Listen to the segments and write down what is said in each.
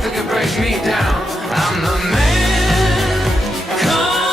nothing can break me down. I'm the man. Come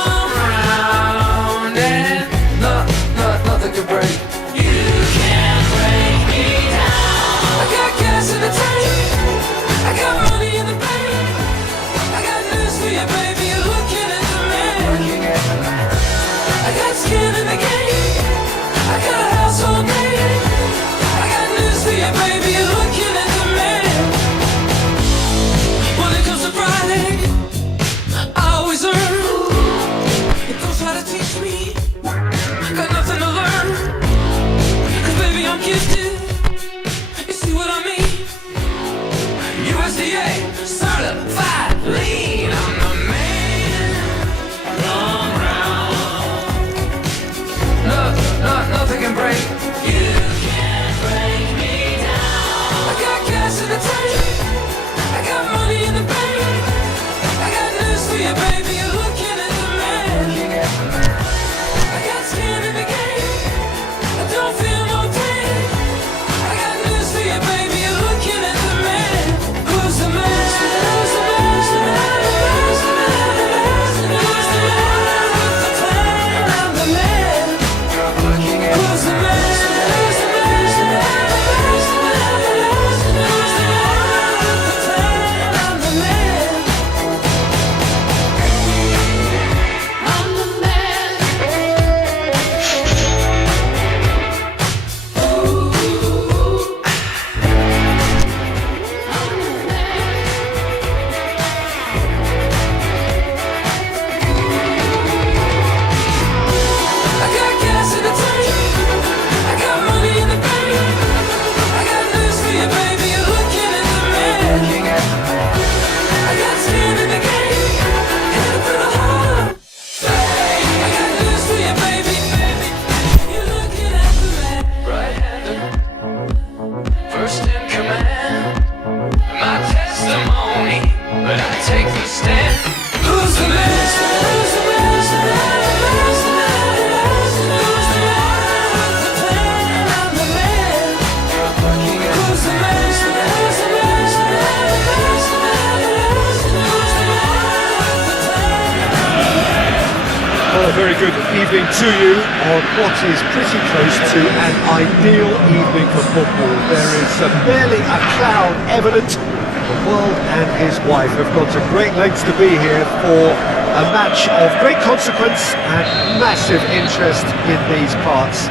Well, a very good evening to you on what is pretty close to an ideal evening for football. There is barely a cloud evident. The world and his wife have gone to great lengths to be here for a match of great consequence and massive interest in these parts.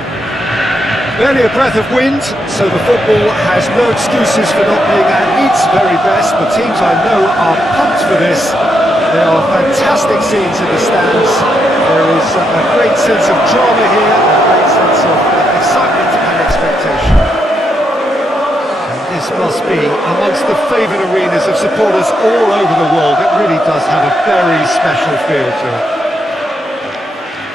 Barely a breath of wind, so the football has no excuses for not being at its very best. The teams I know are pumped for this. There are fantastic scenes in the stands. There is a great sense of drama here, a great sense of excitement and expectation. And this must be amongst the favoured arenas of supporters all over the world. It really does have a very special feel to it.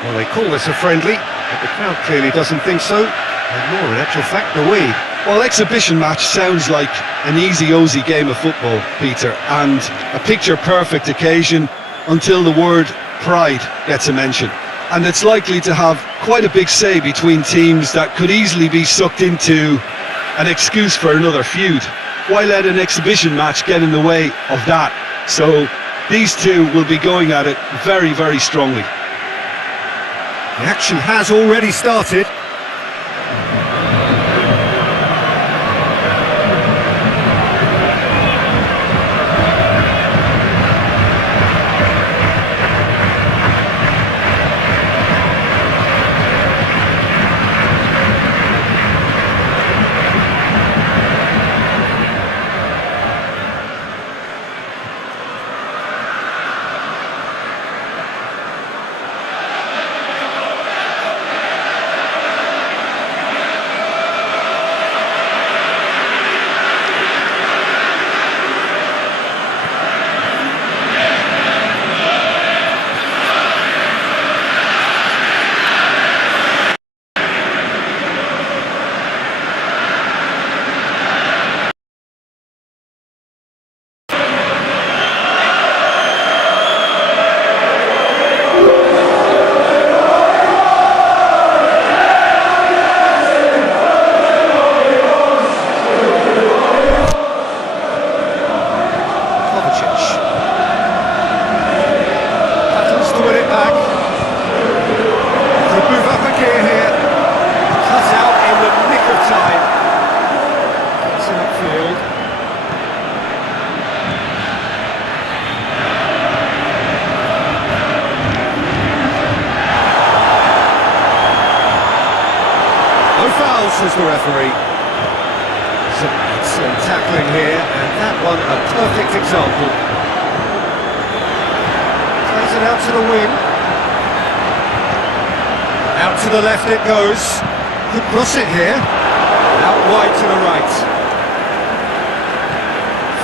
Well, they call this a friendly, but the crowd clearly doesn't think so. And more, in actual fact, the we. Well, exhibition match sounds like an easy-ozy game of football, Peter, and a picture-perfect occasion until the word pride gets a mention. And it's likely to have quite a big say between teams that could easily be sucked into an excuse for another feud. Why let an exhibition match get in the way of that? So these two will be going at it very, very strongly. The action has already started. Says the referee. Some excellent tackling here, and that one a perfect example. Plays it out to the wing. Out to the left it goes. Could cross it here. Out wide to the right.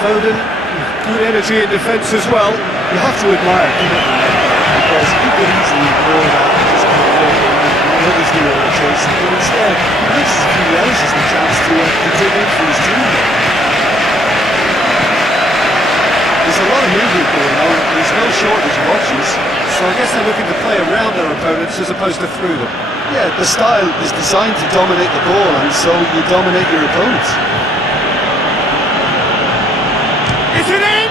Foden with good energy in defence as well. You have to admire him, because he could easily ignore that and just kind of others do all the chasing, but instead he makes a few relishes the chance to dig in for his team. There's a lot of movement going on, there's no shortage of I guess they're looking to play around their opponents as opposed to through them. Yeah, the style is designed to dominate the ball, and so you dominate your opponents. Is it in?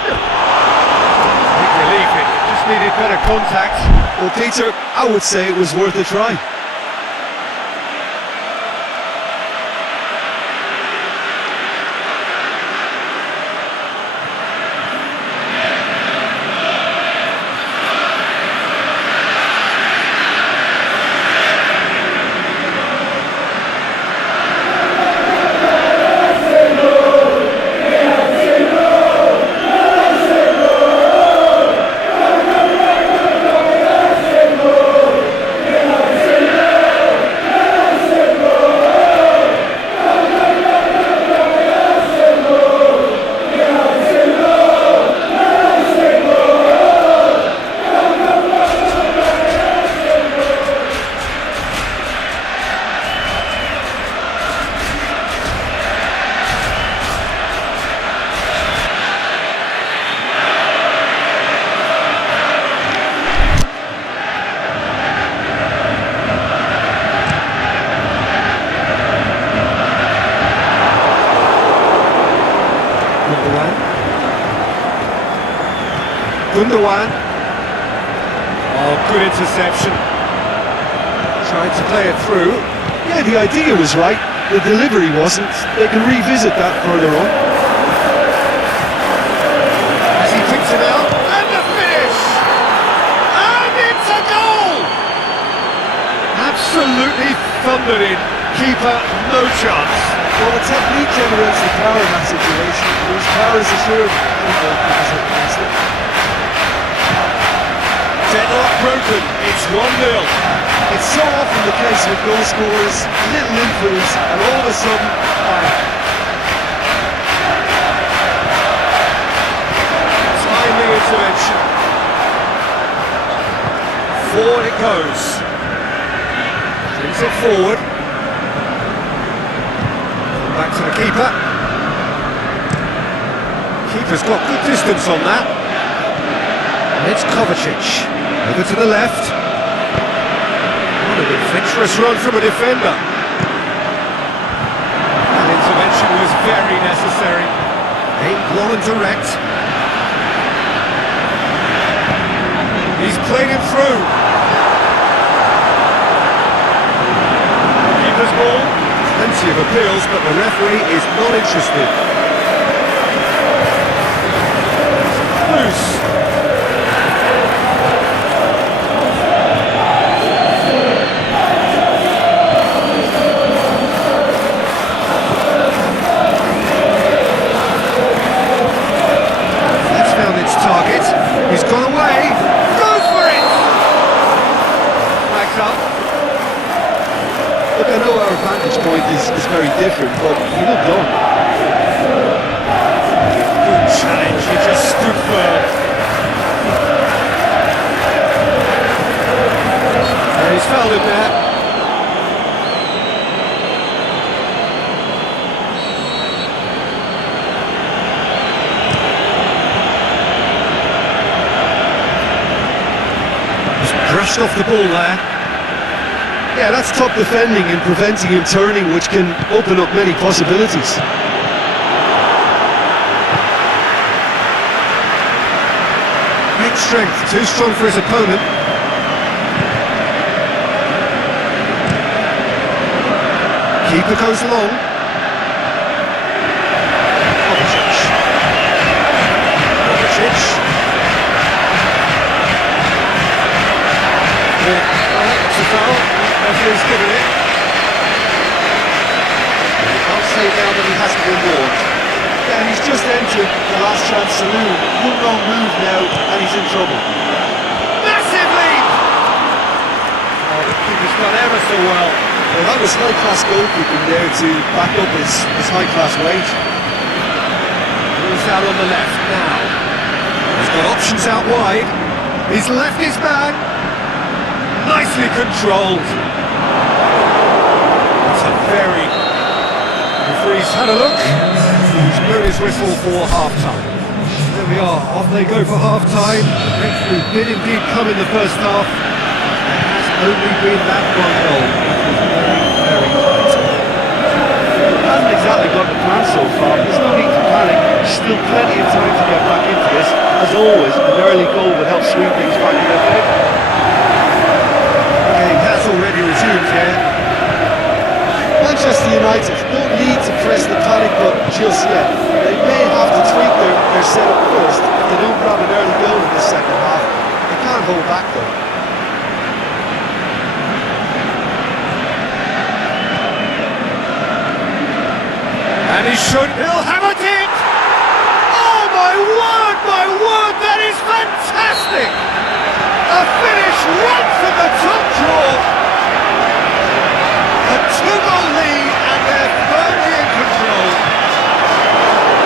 Big relief, it just needed better contact. Well, Peter, I would say it was worth a try. Gundogan. Oh, good interception. Trying to play it through. Yeah, the idea was right, the delivery wasn't. They can revisit that further on. As he picks it out, and the finish! And it's a goal! Absolutely thundered in. Keeper, no chance. Well, the technique generates the power in that situation. Whose power is assured any goalkeepers up against it. Deadlock broken, it's 1-0. It's so often the case with goal scorers, little influence, and all of a sudden, bang. Timely intervention. Forward it goes. Brings it forward. Back to the keeper. Keeper's got good distance on that. And it's Kovacic. Over to the left. What an adventurous run from a defender. That intervention was very necessary. Aimed long and direct. He's played him through. Keeper's ball. Plenty of appeals, but the referee is not interested. Loose. That's found its target. He's gone away. Goes for it! Flags up. Look, I know our vantage point is very different, but he looked on. Good challenge, he just stood firm. And he's fouled him there. Just brushed off the ball there. Yeah, that's top defending and preventing him turning, which can open up many possibilities. Great strength, too strong for his opponent. Keeper goes long. Kovacic. Kovacic. That's a foul. Referee's given it. I'll say now that he hasn't been warned. Yeah, he's just entered the last chance saloon. One wrong move now, and he's in trouble. Massive lead! Oh, the keeper's done ever so well. Well, that was high-class goalkeeping there to back up his high-class wage. Moves out on the left now. He's got options out wide. He's left his man. Nicely controlled. That's a very... Referee's had a look. He's blown his whistle for half-time. There we are, off they go for half-time. The breakthrough did indeed come in the first half. There has only been that one goal. It was very, very tight. Hasn't exactly got the plan so far. There's no need to panic. Still plenty of time to get back into this. As always, an early goal would help swing things back in their favour. Okay, that's already resumed here. Manchester United don't need to press the panic button just yet. They may have to tweak their setup first if they don't grab an early goal in the second half. They can't hold back though. And he's shown he'll hammer it! Oh my word, that is fantastic! A finish right from the top draw! A 2-goal lead and they're firmly in control.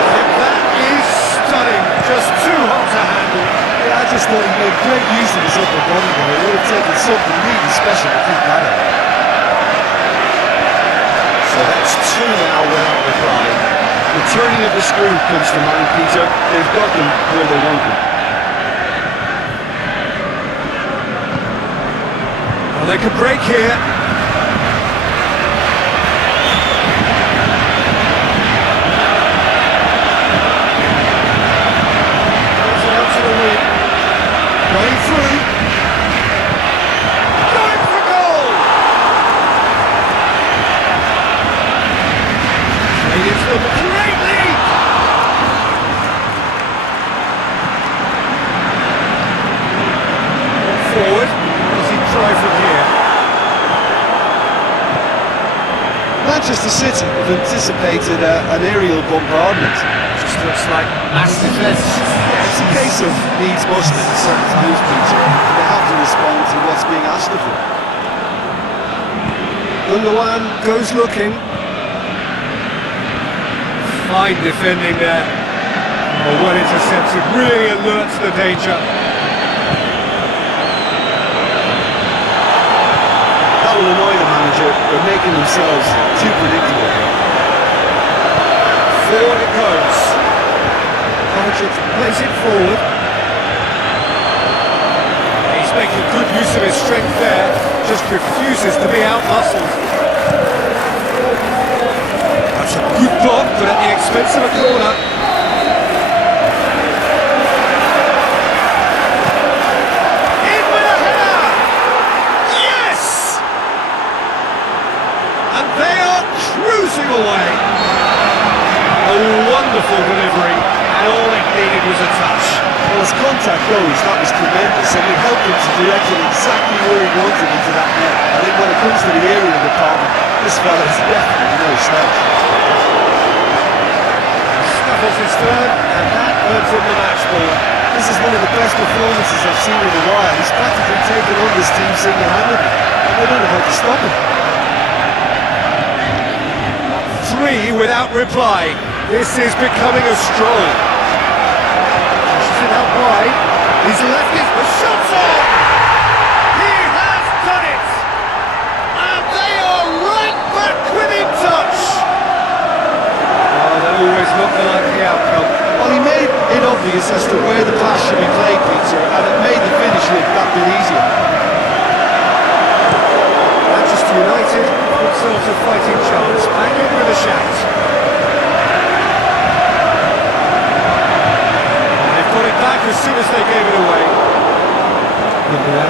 And that is stunning, just too hot to handle. Yeah, I just thought he made great use of his upper body there. It would have taken something really special to keep that out. So that's two now without reply. The turning of the screw comes to mind, Peter. They've got them where they want them. Well, they could break here. Goes it out to the wing. Going through. Going for goal! Played into them. Great lead! Forward. Does he try from here? Manchester City have anticipated an aerial bombardment. Just looks like mass defence. It's a case of needs must at certain times, Peter. They have to respond to what's being asked of them. Gundogan goes looking. Fine defending there. Oh, well intercepted. Really alerts the danger. That will annoy the manager. They're making themselves too predictable. Forward it goes. Kovacic plays it forward. He's making good use of his strength there. Just refuses to be out-muscled. That's a good block, but at the expense of a corner. In with a header! Yes! And they are cruising away. A wonderful delivery, and all it needed was a touch. Well, as contact goes, that was tremendous, and it helped him to direct it exactly where he wanted into that net. I think when it comes to the aerial department, this fella is definitely no slouch. Snuffles his third, and that earns him the match ball. This is one of the best performances I've seen in a while. He's practically taken on this team single-handedly, and they don't know how to stop him. 3 without reply. This is becoming a stroll. Pushes it out wide. He's left it. The shot's on! He has done it! And they are right back within touch! Oh, that always looked the likely outcome. Well, he made it obvious as to where the pass should be played, Peter, and it made the finish look that bit easier. Manchester United themselves a fighting chance. Back in with a shout. They've got it back as soon as they gave it away. Dengan.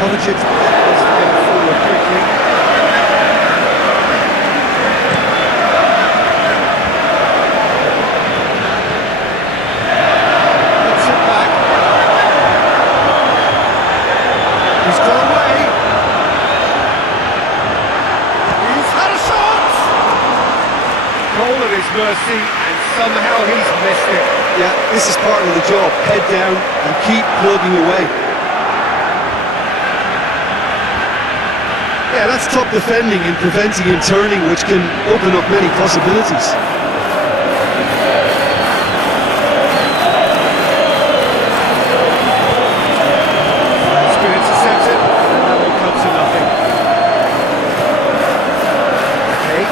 Kovacic wants to get it forward quickly. Puts it back. He's gone away. He's had a shot! Goal at his mercy, and somehow he's missed it. Yeah, this is part of the job. Head down and keep plugging away. Yeah, that's top defending and preventing him turning, which can open up many possibilities. It's been intercepted, and that will come to nothing. Okay,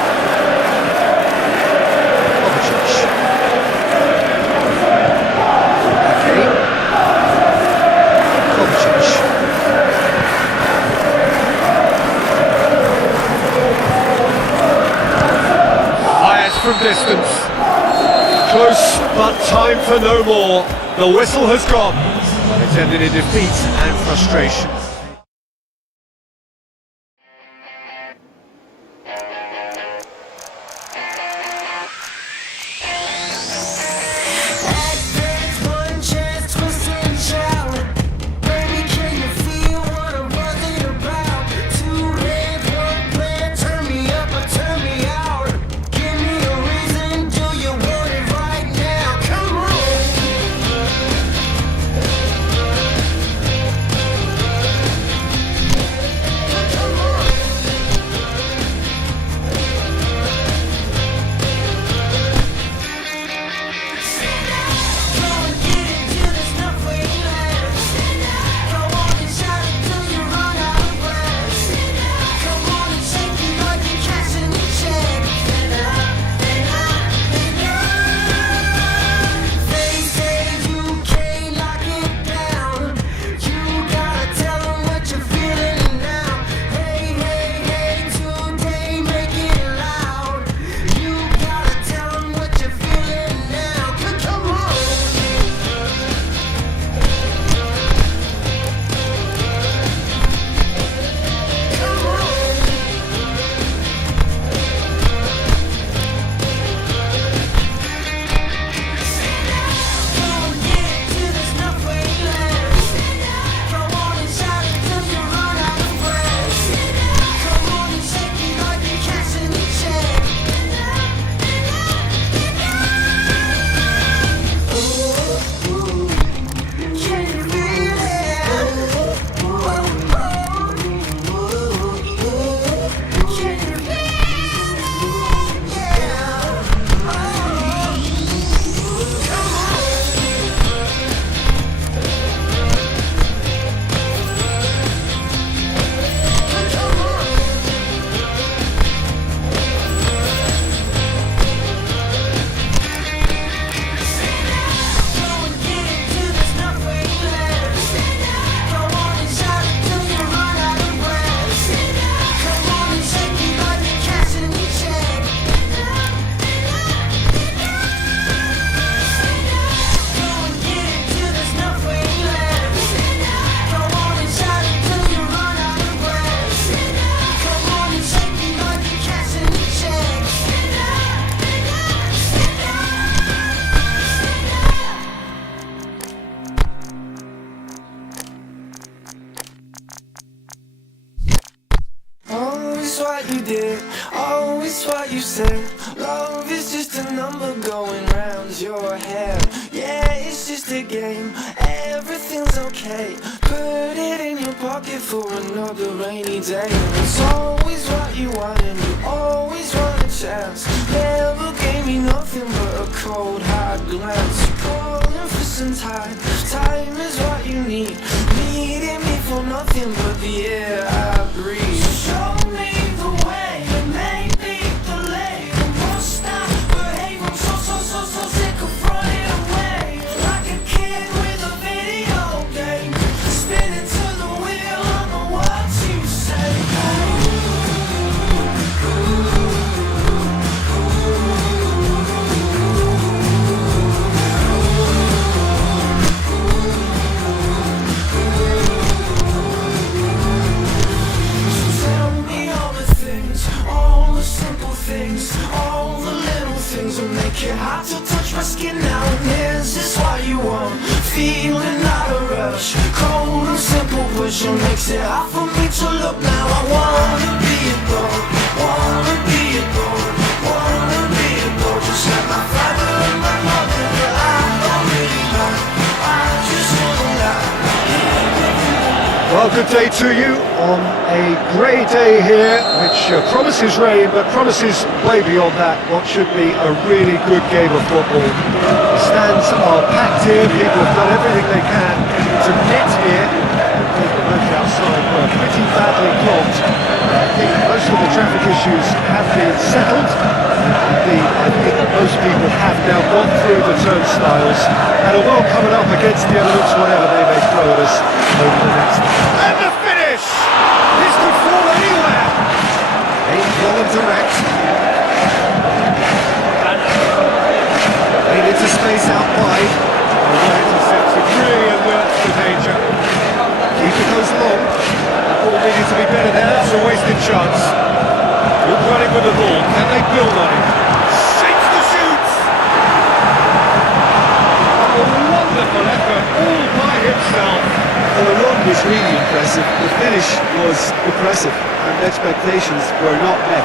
close, but time for no more. The whistle has gone. It's ended in defeat and frustration. What you did, always what you said. Love is just a number going round your head. Yeah, it's just a game, everything's okay. Put it in your pocket for another rainy day. It's always what you want and you always want a chance. Never gave me nothing but a cold hard glance. Calling for some time, time is what you need. Needing me for nothing but the air I breathe. Show me the way, and maybe delay. Must stop, behave, I'm so sick of running away. Like a kid with a video game, spinning to the wheel on the words you say. Make it hard to touch my skin now and then. Is this what you want? Feeling not a rush. Cold and simple pushing makes it hard for me to look now. I wanna be adored, wanna be adored, wanna be adored. Just like my father and my mother, but I don't really mind. I just wanna lie. Well, good day to you on a grey day here, which promises rain, but promises way beyond that what should be a really good game of football. The stands are packed here, people have done everything they can to get here. The roads outside were pretty badly clogged. I think most of the traffic issues have been settled. Indeed, I think most people have now gone through the turnstiles and are well coming up against the elements, whatever they may throw at us over the next. And the finish! This could fall anywhere! Aimed well and direct. Made it was really impressive. The finish was impressive, and expectations were not met.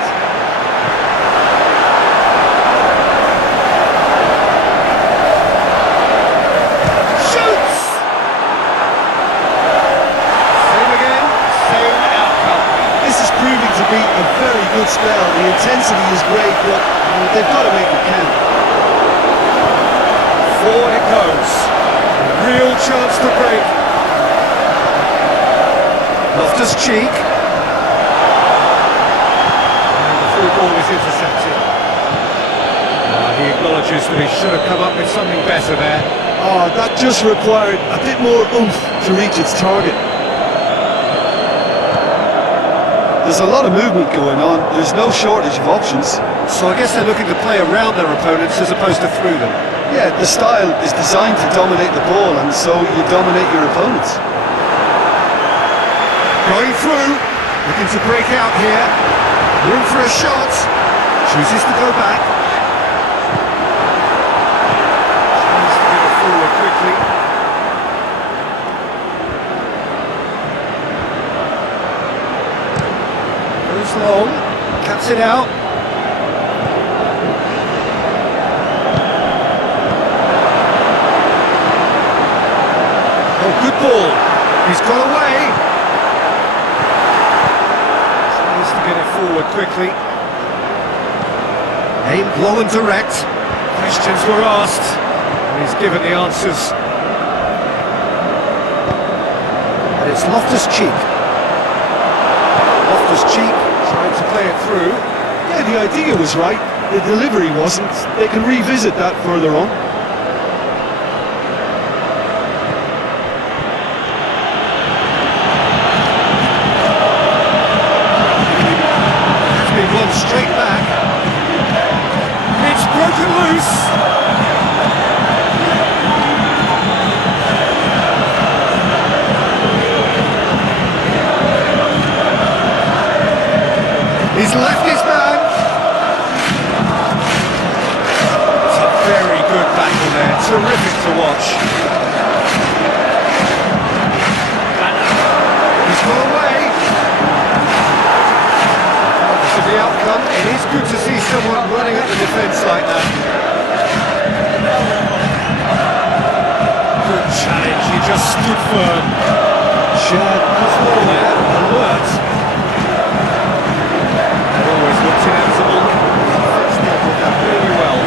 Shoots! Same again, same outcome. This is proving to be a very good spell. The intensity is great, but they've got to make it count. Forward it goes. Real chance to break. Loftus-Cheek. And the through ball is intercepted. He acknowledges that he should have come up with something better there. Oh, that just required a bit more oomph to reach its target. There's a lot of movement going on. There's no shortage of options. So I guess they're looking to play around their opponents as opposed to through them. Yeah, the style is designed to dominate the ball, and so you dominate your opponents. Going through, looking to break out here. Room for a shot. Chooses to go back. Tries to get it forward quickly. Goes long, cuts it out. Oh, good ball. He's got away. Tries to get it forward quickly. Aimed long and direct. Questions were asked, and he's given the answers. And it's Loftus-Cheek. Loftus-Cheek trying to play it through. Yeah, the idea was right. The delivery wasn't. They can revisit that further on. It's been won straight back. It's broken loose. He's left his man. It's a very good battle there. Terrific to watch. He's got away. Regardless of the outcome, it is good to see someone running at the defence like that. Good challenge, he just stood firm. Shad was all there, alert. And always looks inevitable. Defence dealt with that really well.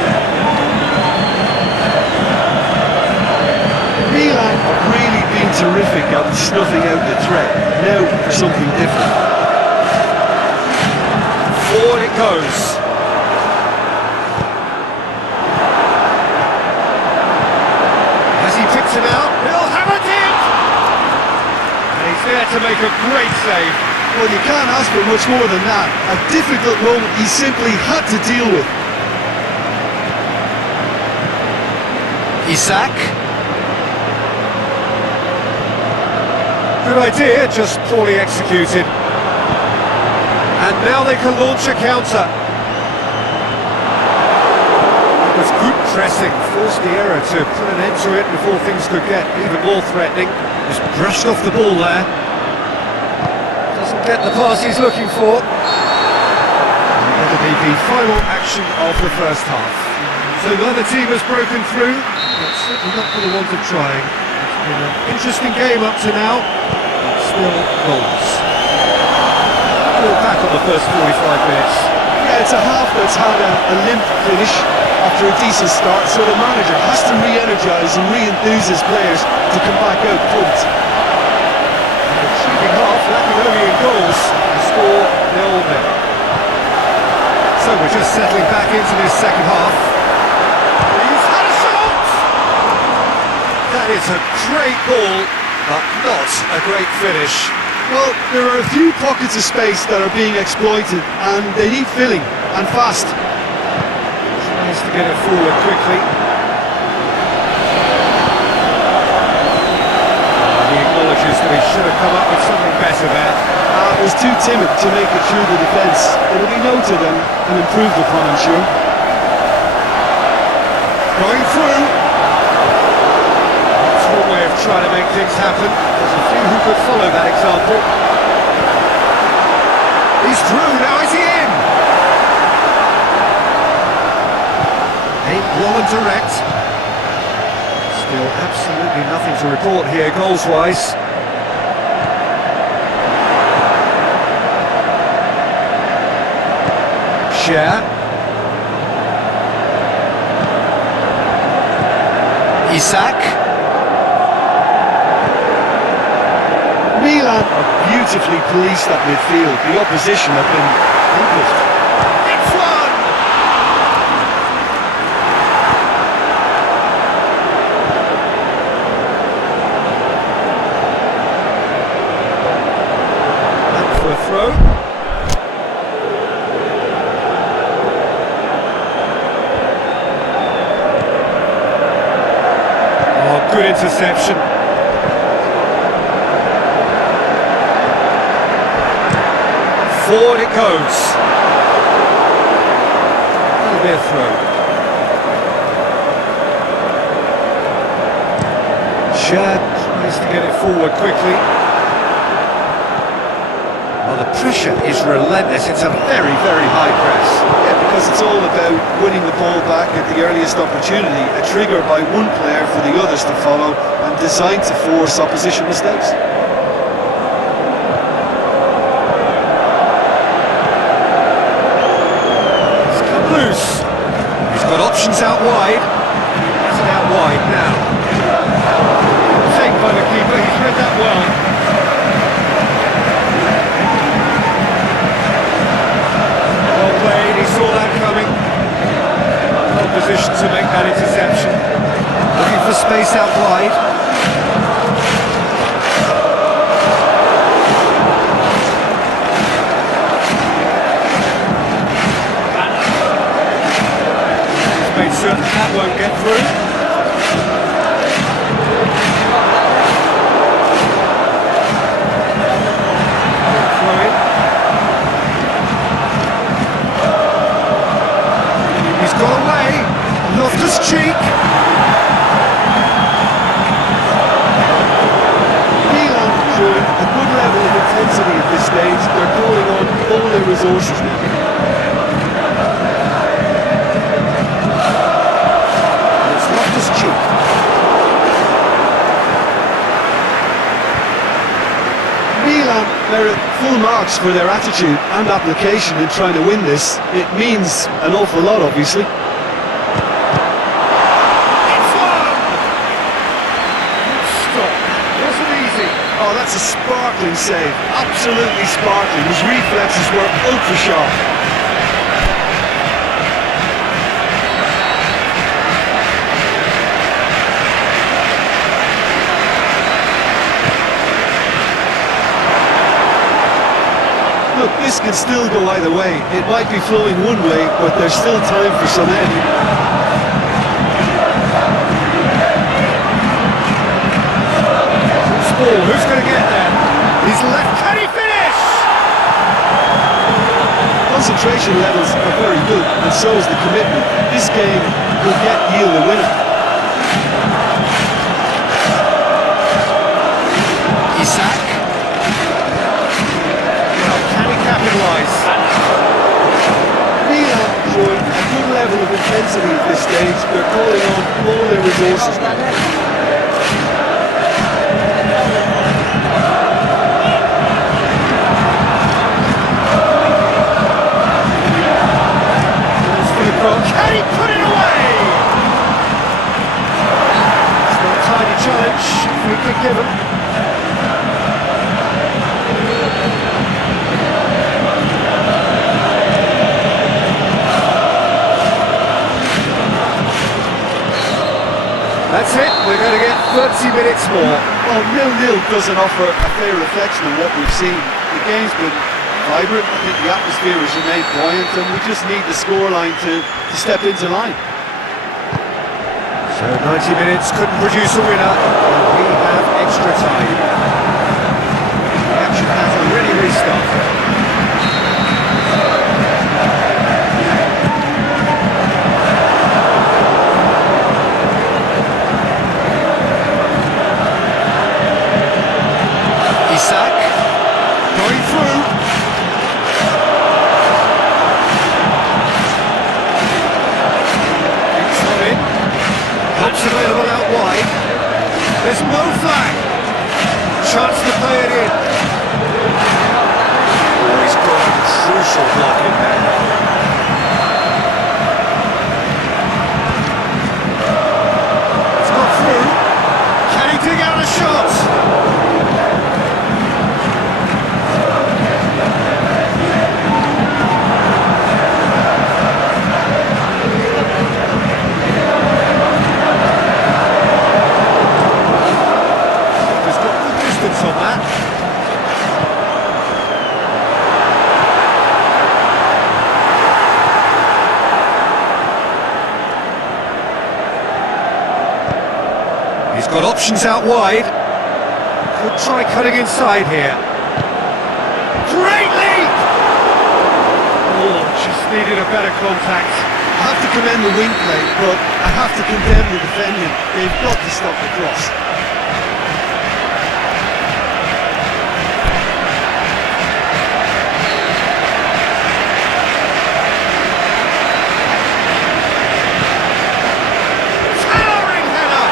Milan have really been terrific at snuffing out the threat. Now for something different. Forward it goes. Has he picked him out? He'll have it in! And he's there to make a great save. Well, you can't ask for much more than that. A difficult moment he simply had to deal with. Isak. Good idea, just poorly executed. And now they can launch a counter. It was good pressing, forced the error to put an end to it before things could get even more threatening. Just brushed off the ball there. Doesn't get the pass he's looking for. That'll be the final action of the first half. So neither team has broken through, but certainly not for the want of trying. It's been an interesting game up to now, but still goals. All back on the first 45 minutes. Yeah, it's a half that's had a limp finish after a decent start, so the manager has to re-energise and re-enthuse his players to come back out pumped. And the cheating half lacking only in goals, the score 0-0. So we're just settling back into this second half. He's had a shot! That is a great ball, but not a great finish. Well, there are a few pockets of space that are being exploited, and they need filling, and fast. Tries to get it forward quickly. He acknowledges that he should have come up with something better there. Was too timid to make it through the defence. It'll be noted and improved upon, I'm sure. Going through. That's one way of trying to make things happen. There's a few who could follow that example. He's through, now is he in? Ain't well and direct. Still absolutely nothing to report here goals-wise. Share. Isak. Milan have beautifully policed that midfield. The opposition have been helpless. It's one! And for a throw. Oh, good interception. Forward it goes. That'll be a throw. Shad tries to get it forward quickly. Well, the pressure is relentless. It's a very, very high press. Yeah, because it's all about winning the ball back at the earliest opportunity, a trigger by one player for the others to follow, and designed to force opposition mistakes. Loose. He's got options out wide. Has it out wide now. Saved by the keeper, he's read that well. Well played, he saw that coming. Well positioned to make that interception. Looking for space out wide. Made certain that won't get through. Throw in. He's got away. Loftus-Cheek. Milan showing a good level of intensity at this stage. They're calling on all their resources now. Milan, they're at full marks for their attitude and application in trying to win this. It means an awful lot, obviously. It's one! Stop. Wasn't easy. Oh, that's a sparkling save. Absolutely sparkling. His reflexes were ultra sharp. Look, this can still go either way. It might be flowing one way, but there's still time for some end. Ball, who's going to get there? He's left. Can he finish? Concentration levels are very good, and so is the commitment. This game will yield a winner. Isak. Capitalise. Milan showing a good level of intensity at this stage. They're calling on all their resources. Can he put it away? It's not a tiny challenge. Free kick given. That's it, we're going to get 30 minutes more. Well, 0-0 doesn't offer a fair reflection of what we've seen. The game's been vibrant, I think the atmosphere has remained buoyant, and we just need the scoreline to step into line. So 90 minutes couldn't produce a winner, and we have extra time. The action has already restarted. There's no flag. Chance to play it in. Oh, he's got a crucial block in there. It's got through. Can he dig out a shot? He's got good distance on that. He's got options out wide. Could try cutting inside here. Great lead! Oh, just needed a better contact. I have to commend the wing play, but I have to condemn the defending. They've got to stop the cross. Towering header!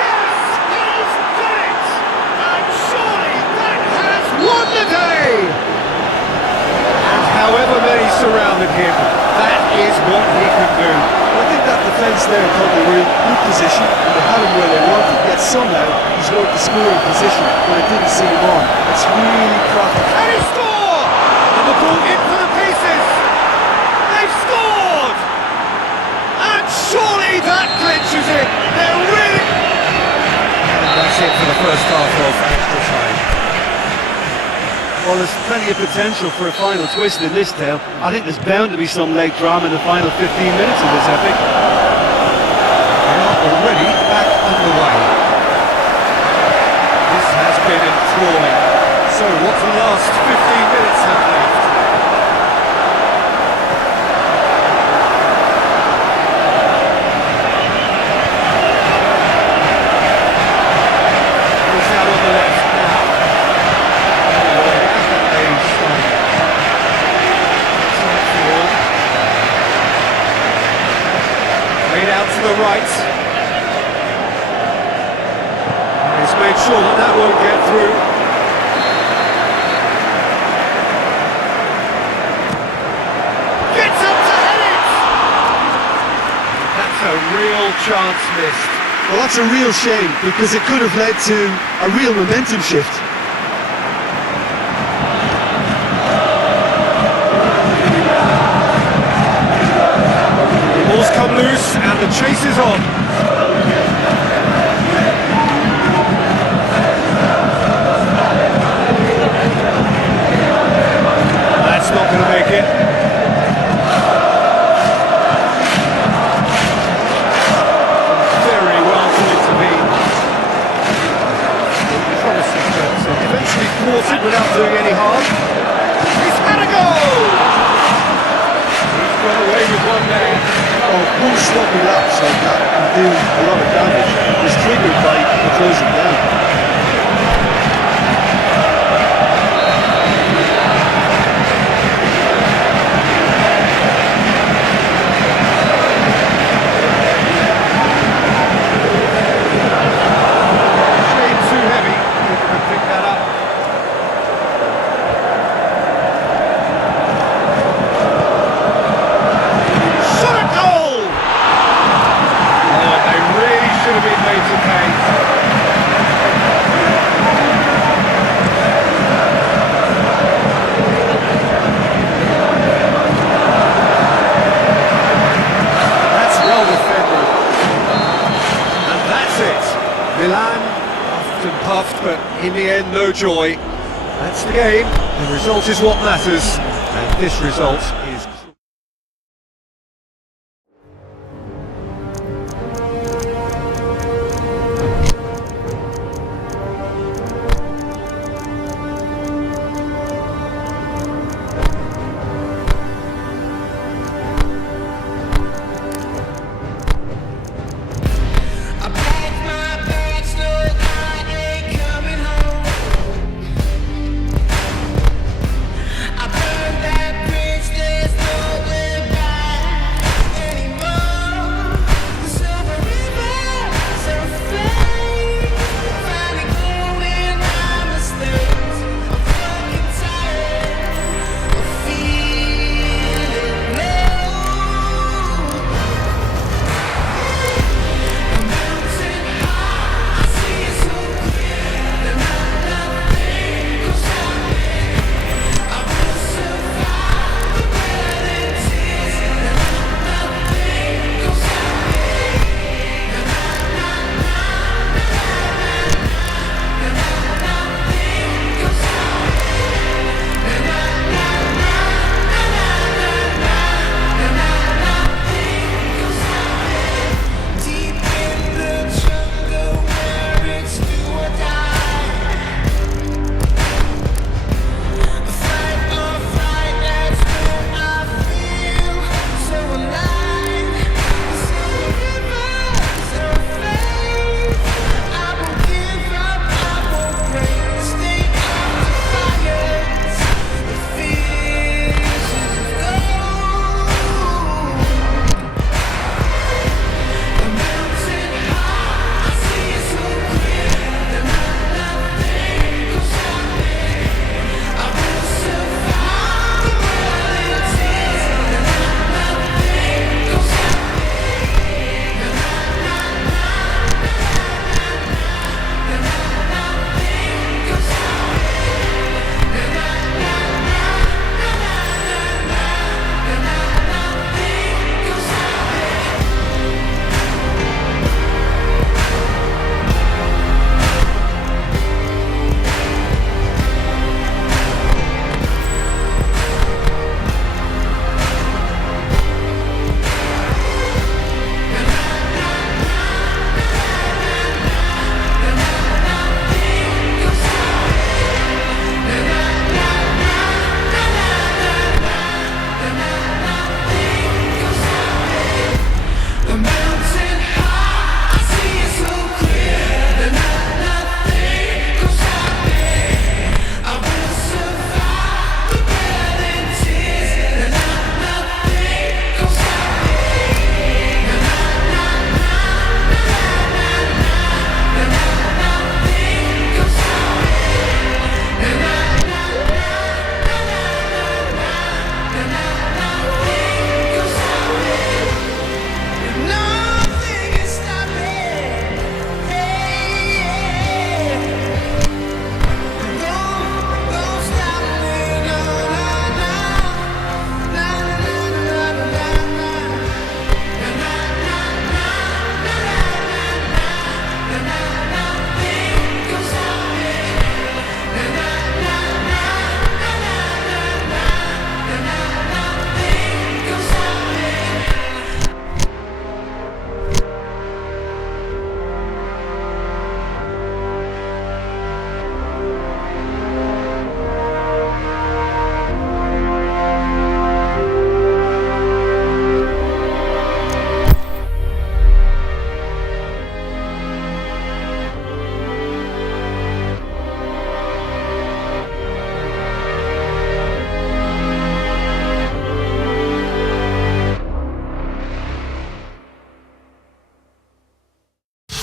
Yes, he's done it! And surely that has won the day! And however many surrounded him, that is what he can do. I think that defence there thought they were in good position and they had him where they wanted, yet somehow he's worked the scoring position when it didn't seem on. It's really crafty. Can he score? And the ball in for the pieces! They've scored! And surely that clinches it! They're really... And that's it for the first half of extra time. Well, there's plenty of potential for a final twist in this tale. I think there's bound to be some late drama in the final 15 minutes of this epic. They are already back underway. This has been enthralling. So what the last 15 minutes have left? He's out on the left now. Oh, that's a lane strike. Side forward. Played out to the right. He's made sure that that won't get through. Gets up to head it! That's a real chance missed. Well, that's a real shame because it could have led to a real momentum shift. The ball's come loose and the chase is on. That's not going to make it. Very well to intervene. Promising, but eventually thwarted without doing any harm. He's had a goal! He's got away with one leg. Oh, one sloppy lapse like that can do a lot of damage. It was triggered by the closing down. Shade too heavy. He could pick that up. Shot a goal! Oh, they really should have been made to pay. That's well defended. And that's it. Milan puffed and puffed, but in the end, no joy. That's the game. The result is what matters. And this result is... I packed my bags, no, I ain't coming home. I burned that bridge that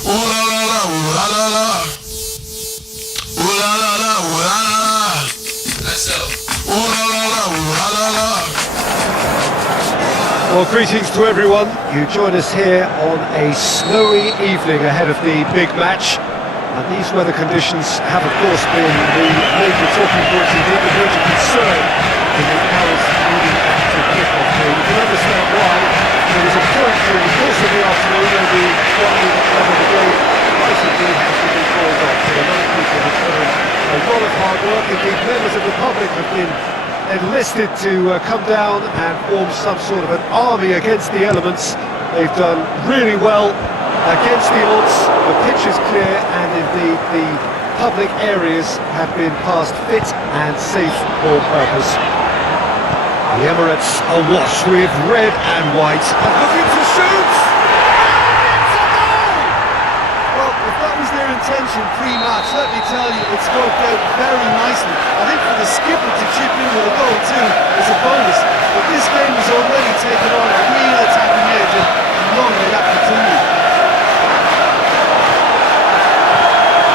Ooh la la la, ooh la la la. Ooh la la la, ooh la la la. Let's go. Ooh la la la, ooh la la la. Well, greetings to everyone. You join us here on a snowy evening ahead of the big match. And these weather conditions have, of course, been the major talking points, indeed the major concern in the hours leading up to kick-off here. You can understand why. There was a point during the course of the afternoon where the whether the game basically has to be called off. There are a lot of people have put in a lot of hard work. Indeed, members of the public have been enlisted to come down and form some sort of an army against the elements. They've done really well against the odds. The pitch is clear, and indeed the public areas have been passed fit and safe for purpose. The Emirates awash with red and white, and looking to shoot! It's a goal! Well, if that was their intention pre-match, let me tell you, it's worked out very nicely. I think for the skipper to chip in with a goal too is a bonus, but this game has already taken on a real attacking edge, and long may that continue.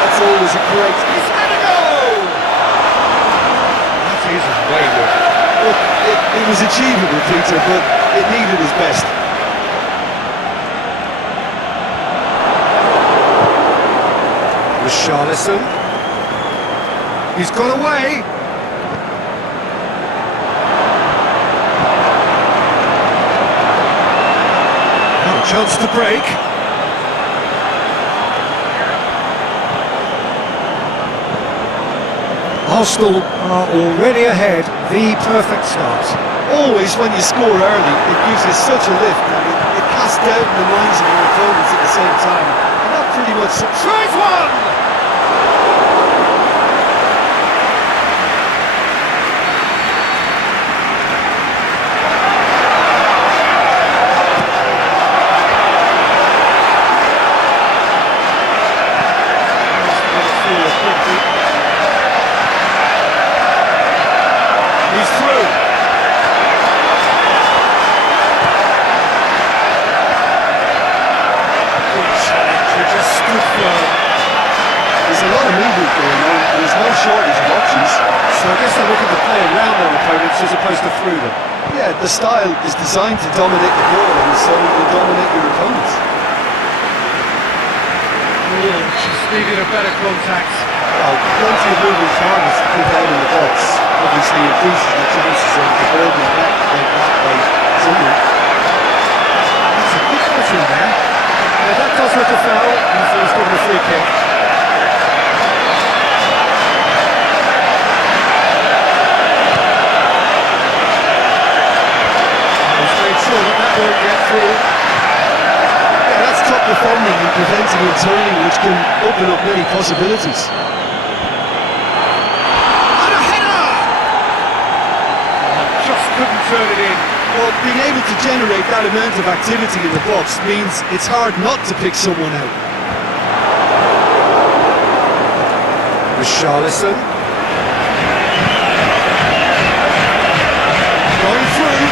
That's always a great... He's had a goal! That is wayward. Look, it was achievable, Peter, but it needed his best. Richarlison. He's got away. Not a chance to break. Arsenal are already ahead. The perfect start. Always when you score early, it gives you such a lift, and it casts doubt in the minds of your opponents at the same time. And that pretty much... Tries one! He's through. Good challenge, he just stood firm. There's a lot of movement going on, and there's no shortage of options. So I guess they're looking to play around their opponents as opposed to through them. Yeah, the style is designed to dominate the ball, and so you dominate your opponents. Just needed a better contact. Well, plenty of moving targets to keep out in the box. Obviously increases the chances of the ball being back by someone. That's a good footing there. Yeah, that does look a foul, and so he's given a free kick. He's made sure that that won't get through. Yeah, that's top defending and preventing and turning, which can open up many possibilities. And a header! Just couldn't turn it in. Well, being able to generate that amount of activity in the box means it's hard not to pick someone out. Richarlison. Going through.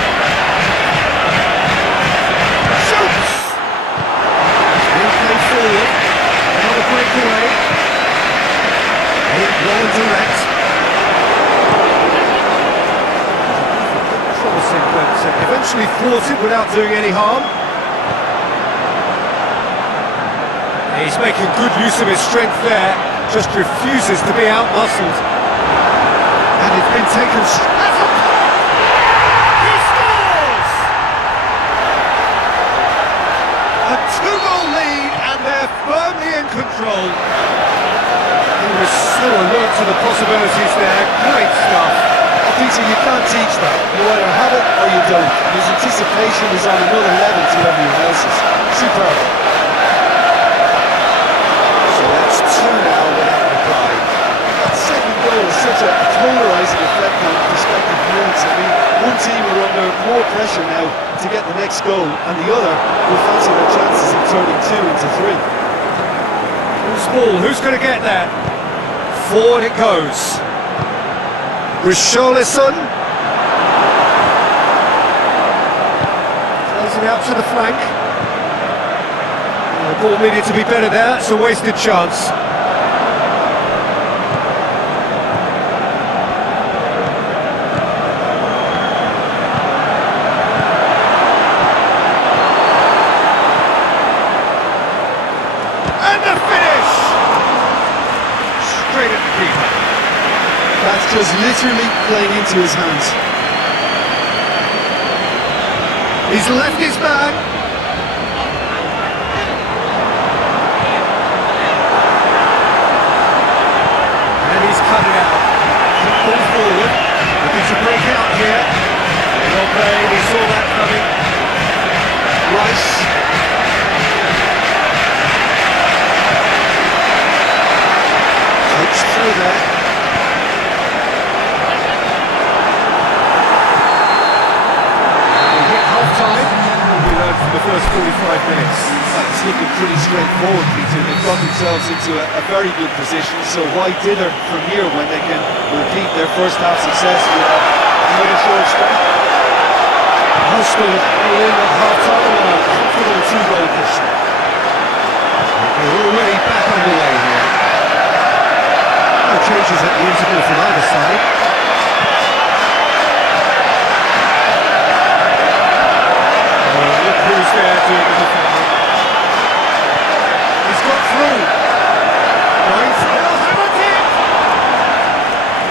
Shoots! Being played forward. Another breakaway. Aimed well and direct. Promising, but eventually thwarted without doing any harm. He's making good use of his strength there. Just refuses to be out-muscled. And it's been taken... He scores! A two-goal lead, and they're firmly in control. He was so alert to the possibilities there. Great stuff. Peter, you can't teach that. You either have it or you don't. His anticipation is on another level to everyone else's. Superb. So that's two now without reply. That second goal is such a polarising effect on prospective viewers. I mean, one team are under more pressure now to get the next goal, and the other will fancy their chances of turning 2 into 3. Loose ball, who's going to get there? Forward it goes. Richarlison. Plays it out to the flank. ball needed to be better there, it's a wasted chance. And the finish! Straight at the keeper. That's just literally playing into his hands. He's left his man. And he's cut it out. Ball forward. Looking to break out here. Well played, he saw that coming. Rice. Coached through there. We hit half-time. We learned from the first 45 minutes. It's looking pretty straightforward, Peter. They've got themselves into a very good position, so why dither from here when they can repeat their first half success with another short stretch? Hostel all in at half-time and a comfortable two-goal cushion. We're already back on the way here. No changes at the interval from either side. Oh, look who's there doing the defending. He's got through. Going through. Hamilton!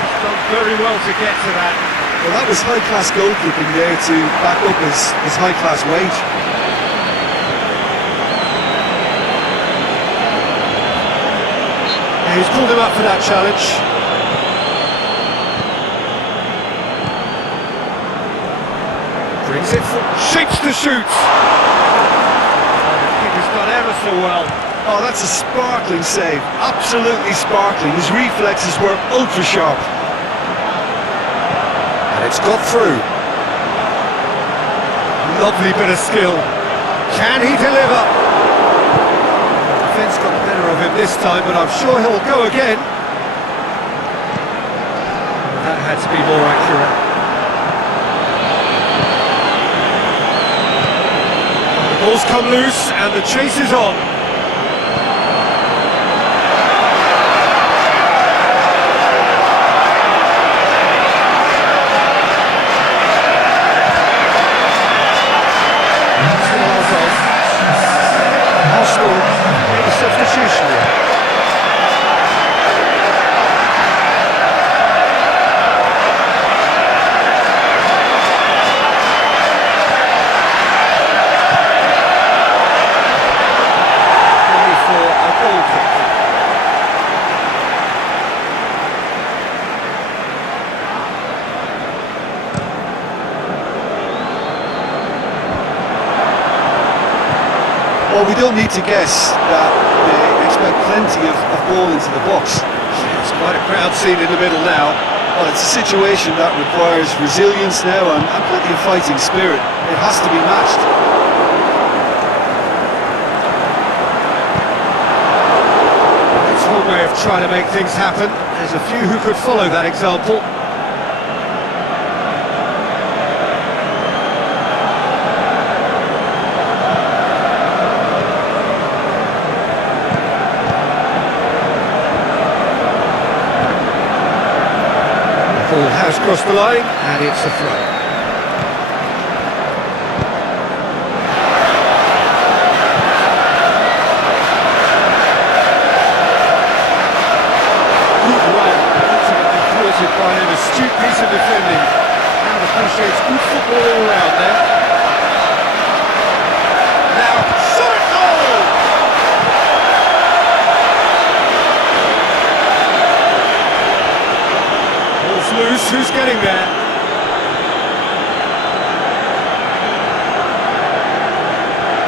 He's done very well to get to that. Well, that was high-class goalkeeping there to back up his high-class wage. Yeah, he's pulled him up for that challenge. Brings it for... shapes to shoot! The keeper's done ever so well. Oh, that's a sparkling save. Absolutely sparkling. His reflexes were ultra-sharp. And it's got through. Lovely bit of skill. Can he deliver? The defence got the better of him this time, but I'm sure he'll go again. That had to be more accurate. The ball's come loose and the chase is on. Substitution here. Ready for a goal kick. Well, we don't need to guess that they expect plenty of ball into the box. It's quite a crowd scene in the middle now. Well, it's a situation that requires resilience now and plenty of fighting spirit. It has to be matched. It's one way of trying to make things happen. There's a few who could follow that example. Ball has crossed the line, and it's a throw. Good run, ultimately thwarted by an astute piece of defending. And appreciates good football all round there. Now, shot at goal! Ball's loose, who's getting there?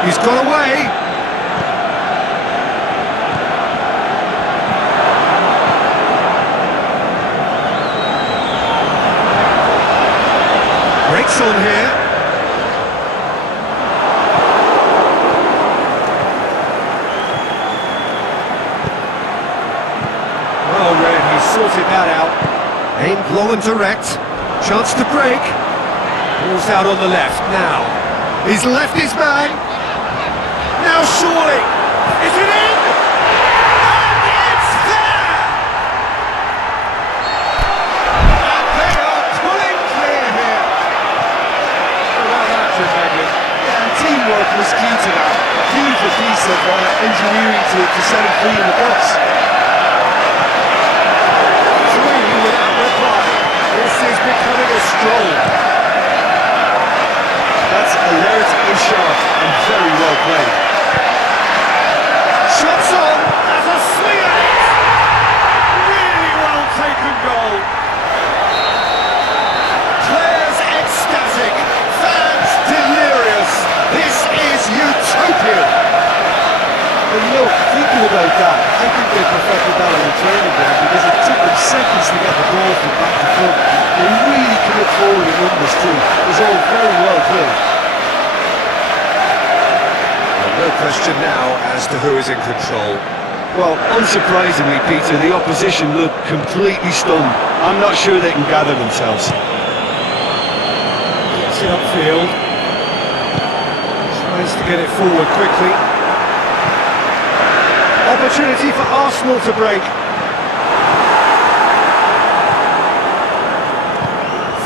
He's got away. Breaks on here. Well read, he sorted that out. Aimed low and direct. Chance to break. Ball's out on the left now. He's left his man. Now surely. to set him free in the box. Three without reply. This is becoming a stroll. That's alert and sharp and very well played. Shots on, has a swing at it! Really well taken goal. Players ecstatic, fans delirious. This is utopian. And look, thinking about that, I think they perfected that on the training ground because it took them seconds to get the ball from back to front. They really commit forward in numbers too. It was all very well played. No question now as to who is in control. Well, unsurprisingly, Peter, the opposition look completely stunned. I'm not sure they can gather themselves. Gets it upfield. Tries to get it forward quickly. Opportunity for Arsenal to break.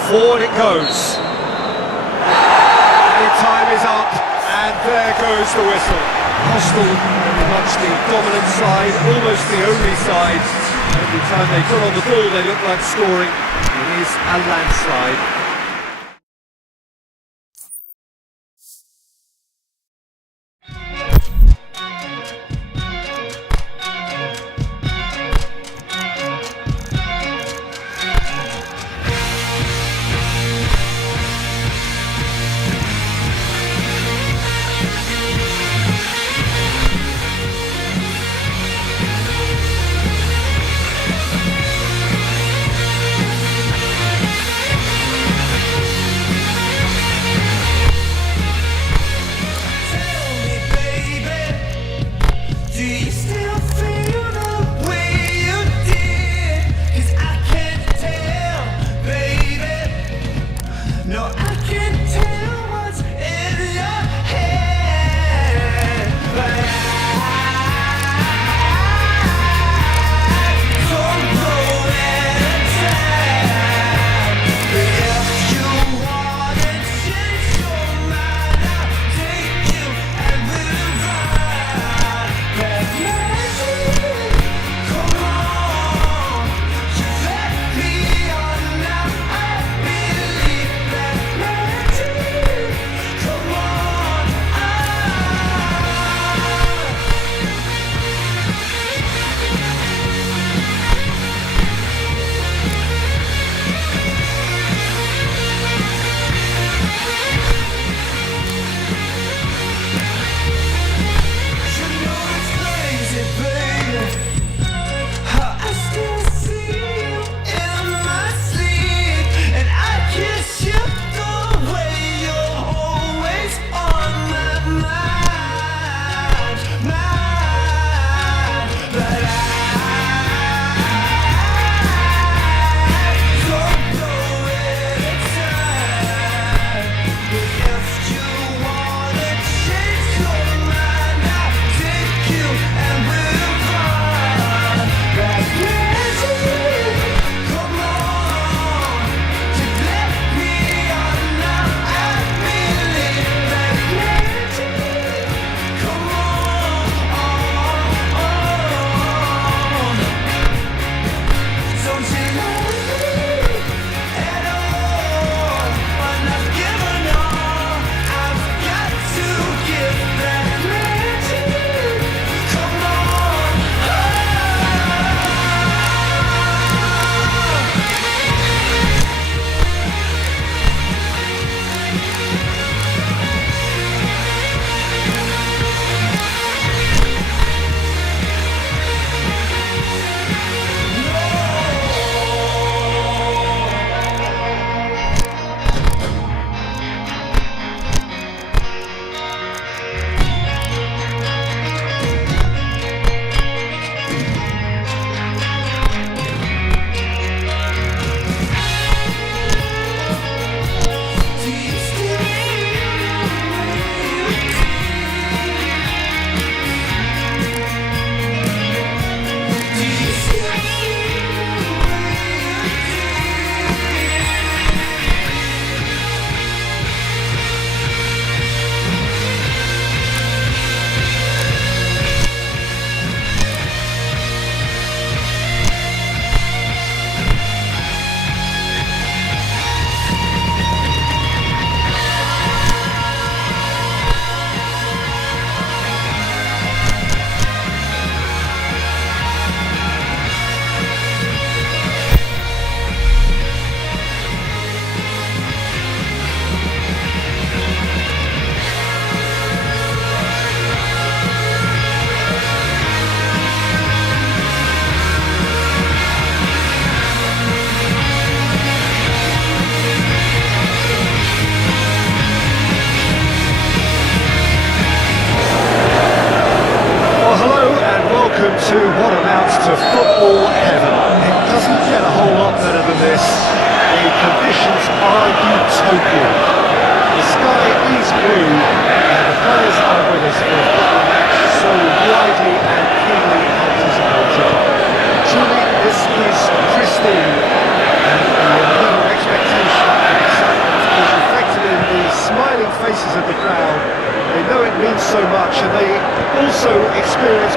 Forward it goes. And time is up. And there goes the whistle. Arsenal very much the dominant side, almost the only side. Every time they got on the ball they look like scoring. It is a landslide.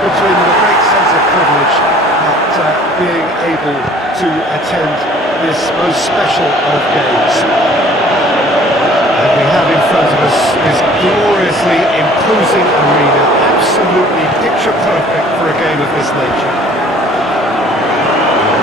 between them a great sense of privilege at being able to attend this most special of games. And we have in front of us this gloriously imposing arena, absolutely picture perfect for a game of this nature.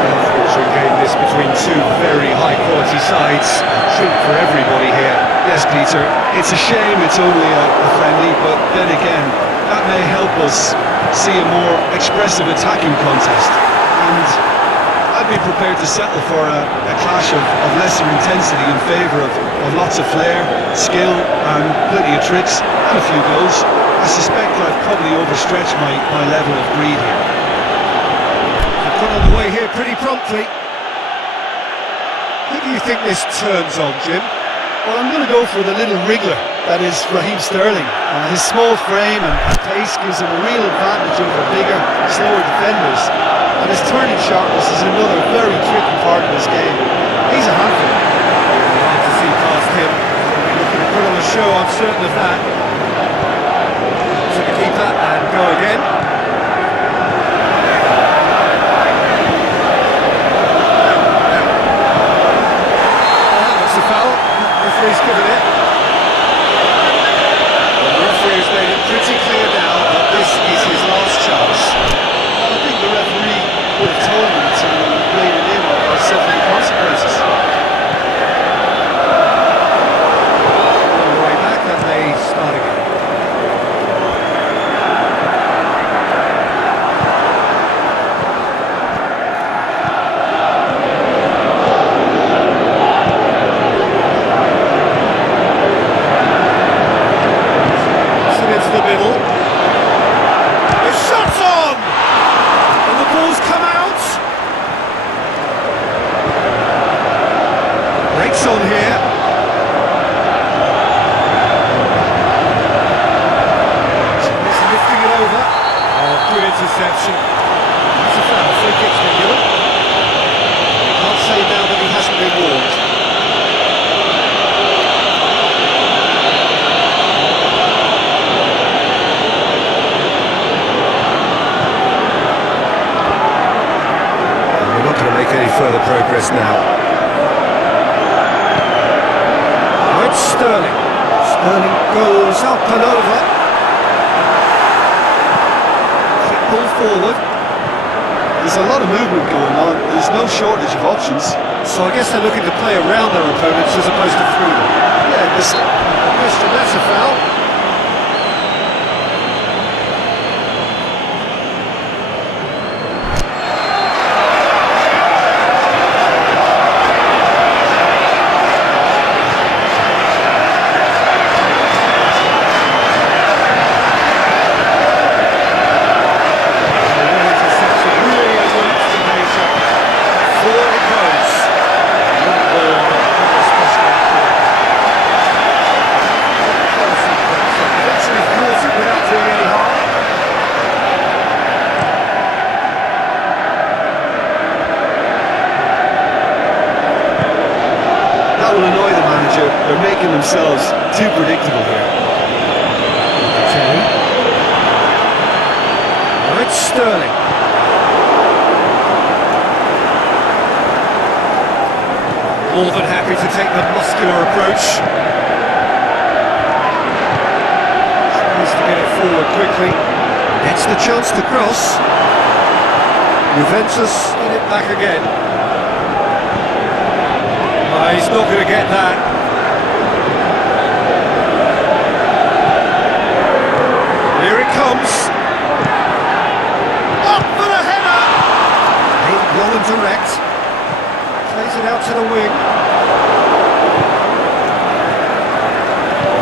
Unfortunate game this between two very high quality sides, a treat for everybody here. Yes, Peter, it's a shame it's only a friendly, but then again, that may help us see a more expressive attacking contest. And I'd be prepared to settle for a clash of lesser intensity in favour of lots of flair, skill and plenty of tricks and a few goals. I suspect I've probably overstretched my level of greed here. Got on the way here pretty promptly. Who do you think this turns on, Jim? Well, I'm going to go for the little wriggler that is Raheem Sterling. His small frame and pace gives him a real advantage over bigger, slower defenders. And his turning sharpness is another very tricky part of his game. He's a handful. Hard to see past him. He'll be looking to put on a show, I'm certain of that. To the keeper and go again. That looks a foul. Referee's given it. The referee has made it pretty clear now that this is his last chance. I think the referee would have told him to rein it in or suffer the consequences. On the way back and they start again. Into the middle. The shot's on! And the ball's come out. Breaks on here. He's lifting it over. Oh, good interception. That's a foul. Free kick's been given. You can't say now that he hasn't been warned. We're not going to make any further progress now. Now it's Sterling. Sterling goes up and over. Kick ball forward. There's a lot of movement going on. There's no shortage of options. So I guess they're looking to play around their opponents as opposed to through them. Yeah, this, Question, that's a foul. that will annoy the manager. They're making themselves too predictable here. Now it's Sterling. More than happy to take the muscular approach. Tries to get it forward quickly. Gets the chance to cross. Juventus get it back again. He's not going to get that. Here it comes. Up for the header. Aimed long and direct. Plays it out to the wing.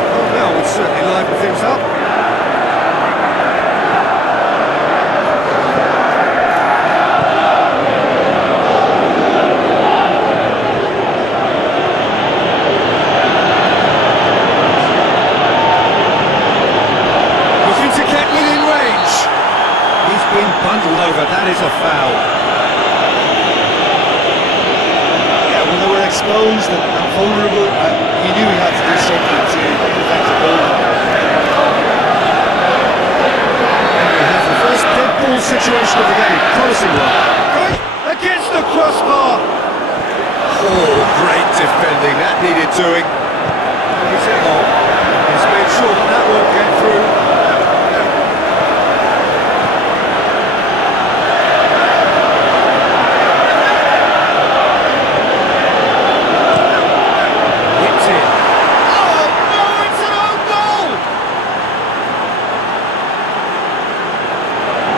Oh, now would certainly liven things up. Looking to get within range. He's been bundled over. That is a foul. When they were exposed and vulnerable, he knew he had to do something to protect the goal. We have the first dead situation of the game. Promising one. Going against the crossbar. Oh, great defending. That needed doing. He's it on. He's made sure that that won't get through. Whipped in. Oh, no, it's an own goal!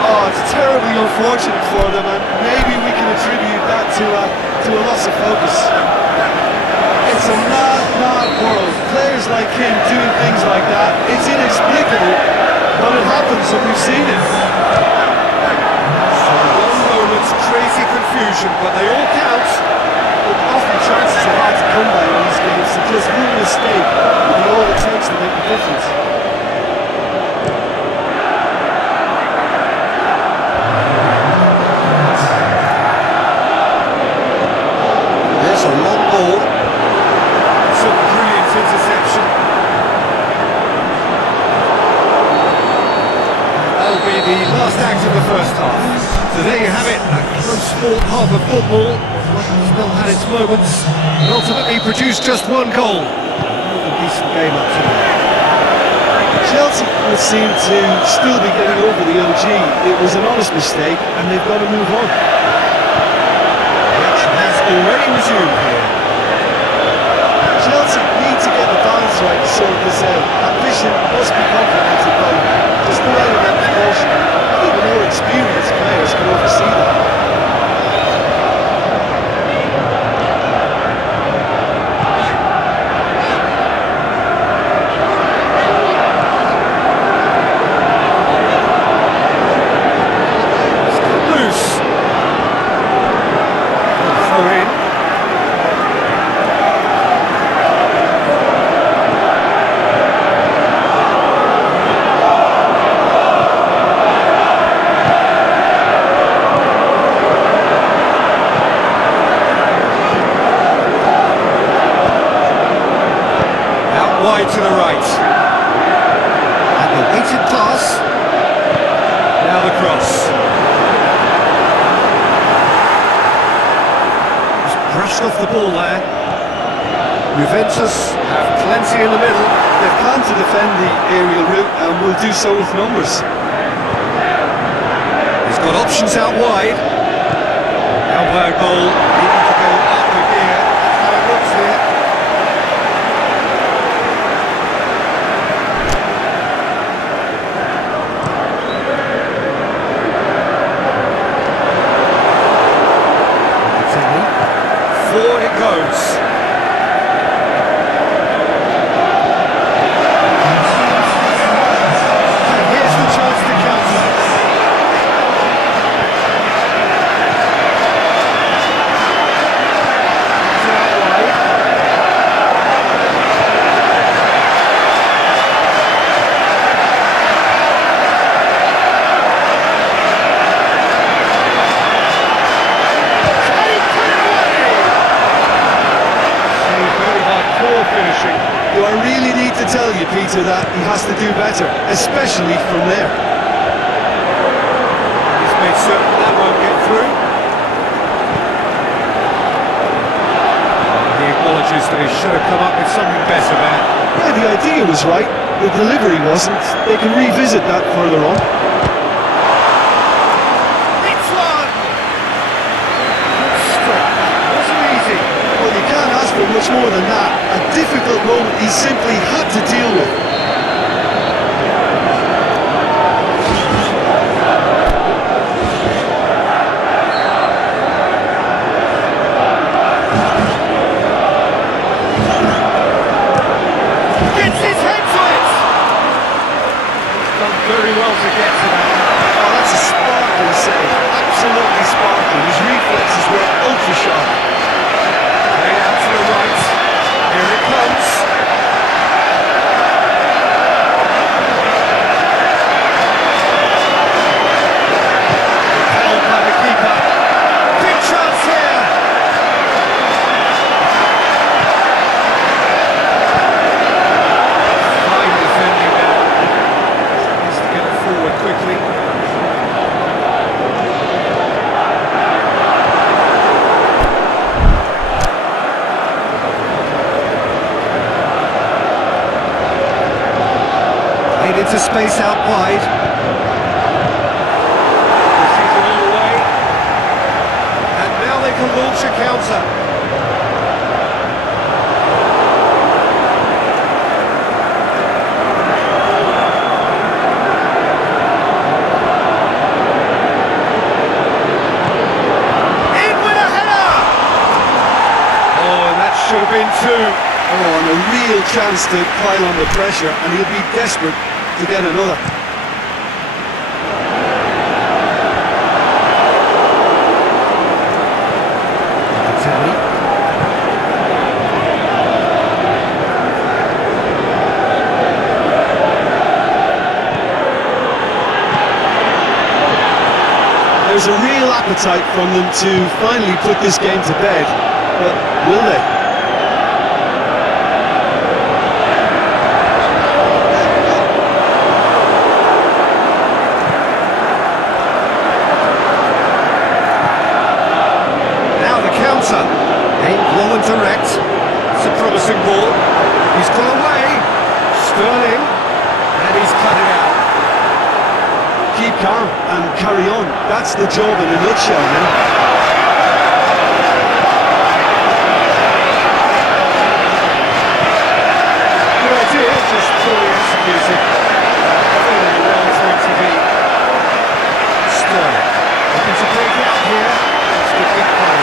Oh, it's terribly unfortunate for them, and maybe we can attribute that to a loss of focus. It's a mad, mad world. Players like him doing things like that, it's inexplicable, but it happens and we've seen it. So one moment's crazy confusion, but they all count. Look, often chances are hard to come by in these games, so just one mistake will be all it takes to make the difference. There's a long ball. It's a brilliant interception. That'll be the last act of the first half. So there you have it, a close fought half of football. Still had its moments, and ultimately produced just one goal. A decent game up to now. Chelsea would seem to still be getting over the OG. It was an honest mistake, and they've got to move on. The action has already resumed here. Chelsea need to get the balance right to sort this out. Ambition must be complemented by just the right amount of caution. I think the more experienced players can oversee that. Still loose. Throw in. Wide to the right. And the weighted pass. Now the cross. Just brushed off the ball there. Juventus have plenty in the middle. They've planned to defend the aerial route and will do so with numbers. He's got options out wide. Now by a goal. Needing to go up with here. That's how it looks here. Forward it goes. And here's the chance to counter. It's out wide. Finishing. Do I really need to tell you, Peter, that he has to do better, especially from there? He's made certain that won't get through. He acknowledges that he should have come up with something better there. Yeah, the idea was right, the delivery wasn't. They can revisit that further on. It's one! Good stop. Wasn't easy. Well, you can't ask for much more than that. A difficult moment he simply had to deal with. Gets his head to it! He's done very well to get to space out wide. Defeated all the way. And now they can launch a counter. In with a header! Oh, and that should have been two. Oh, and a real chance to pile on the pressure, and he'll be desperate to get another. Terry. There's a real appetite from them to finally put this game to bed, but will they? Now the counter. Ain't long and direct. It's a promising ball. He's got away. Sterling. And he's cut it out. Keep calm and carry on. That's the job in a nutshell now. Good idea, just poorly executed. Very well on TV. Sterling. Looking to break it up here. It's the big play.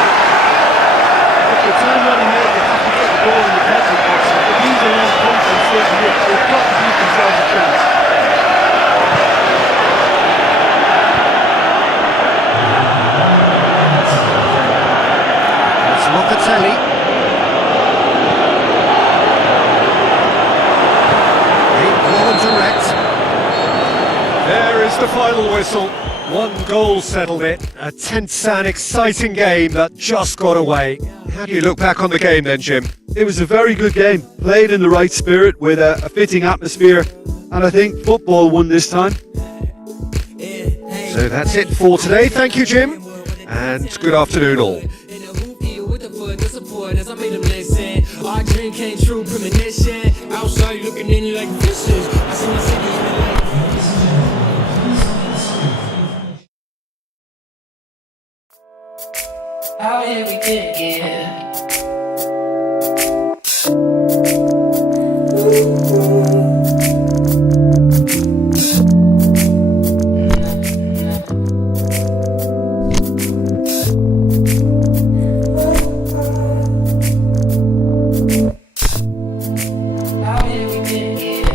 If the time running out, they have to get the ball in the penalty box. If these are long confidence taking it, they've got to give themselves a chance. It's Locatelli. Ain't long and direct. There is the final whistle. One goal settled it. A tense and exciting game that just got away. How do you look back on the game then, Jim? It was a very good game, played in the right spirit with a fitting atmosphere, and I think football won this time. So that's it for today. Thank you, Jim, and good afternoon all. Our dream came true, premonition. Outside looking in you like fishes. I see my city in the light. Out here we did get. Out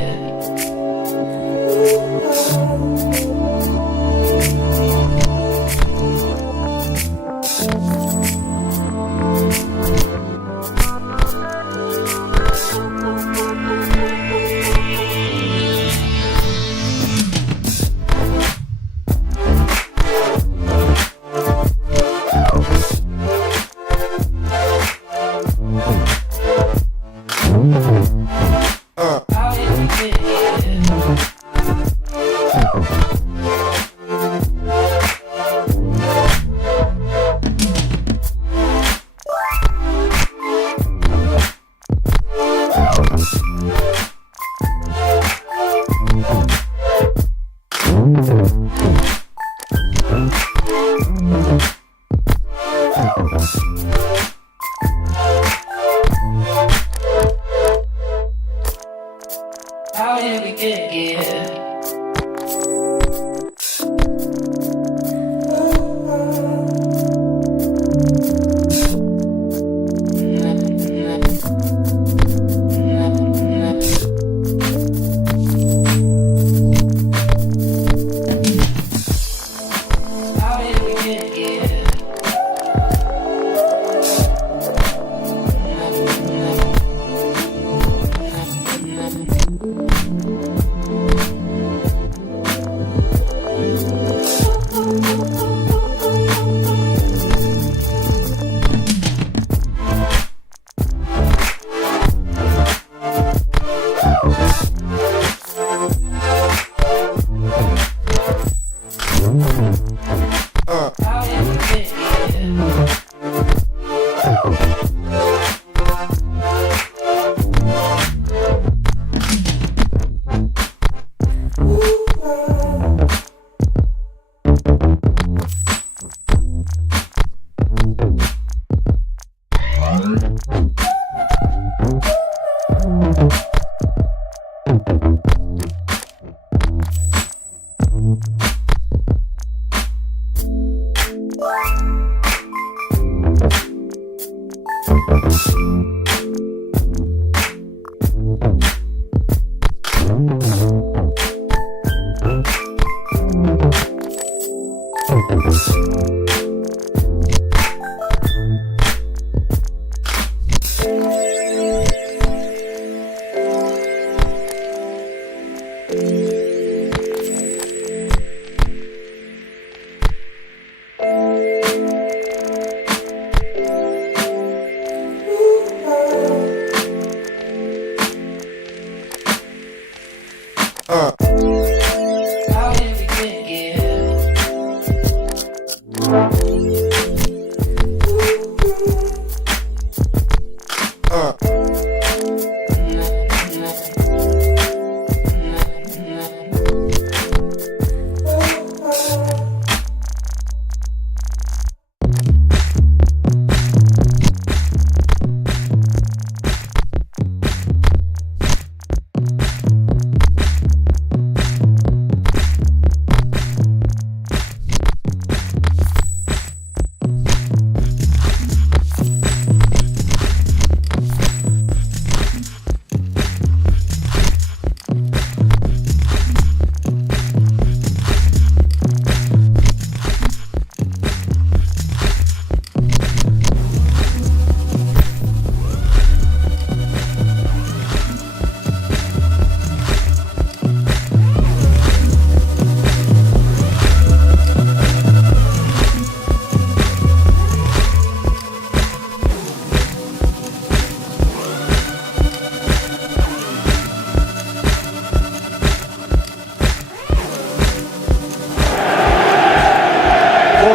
here we did get. Ooh.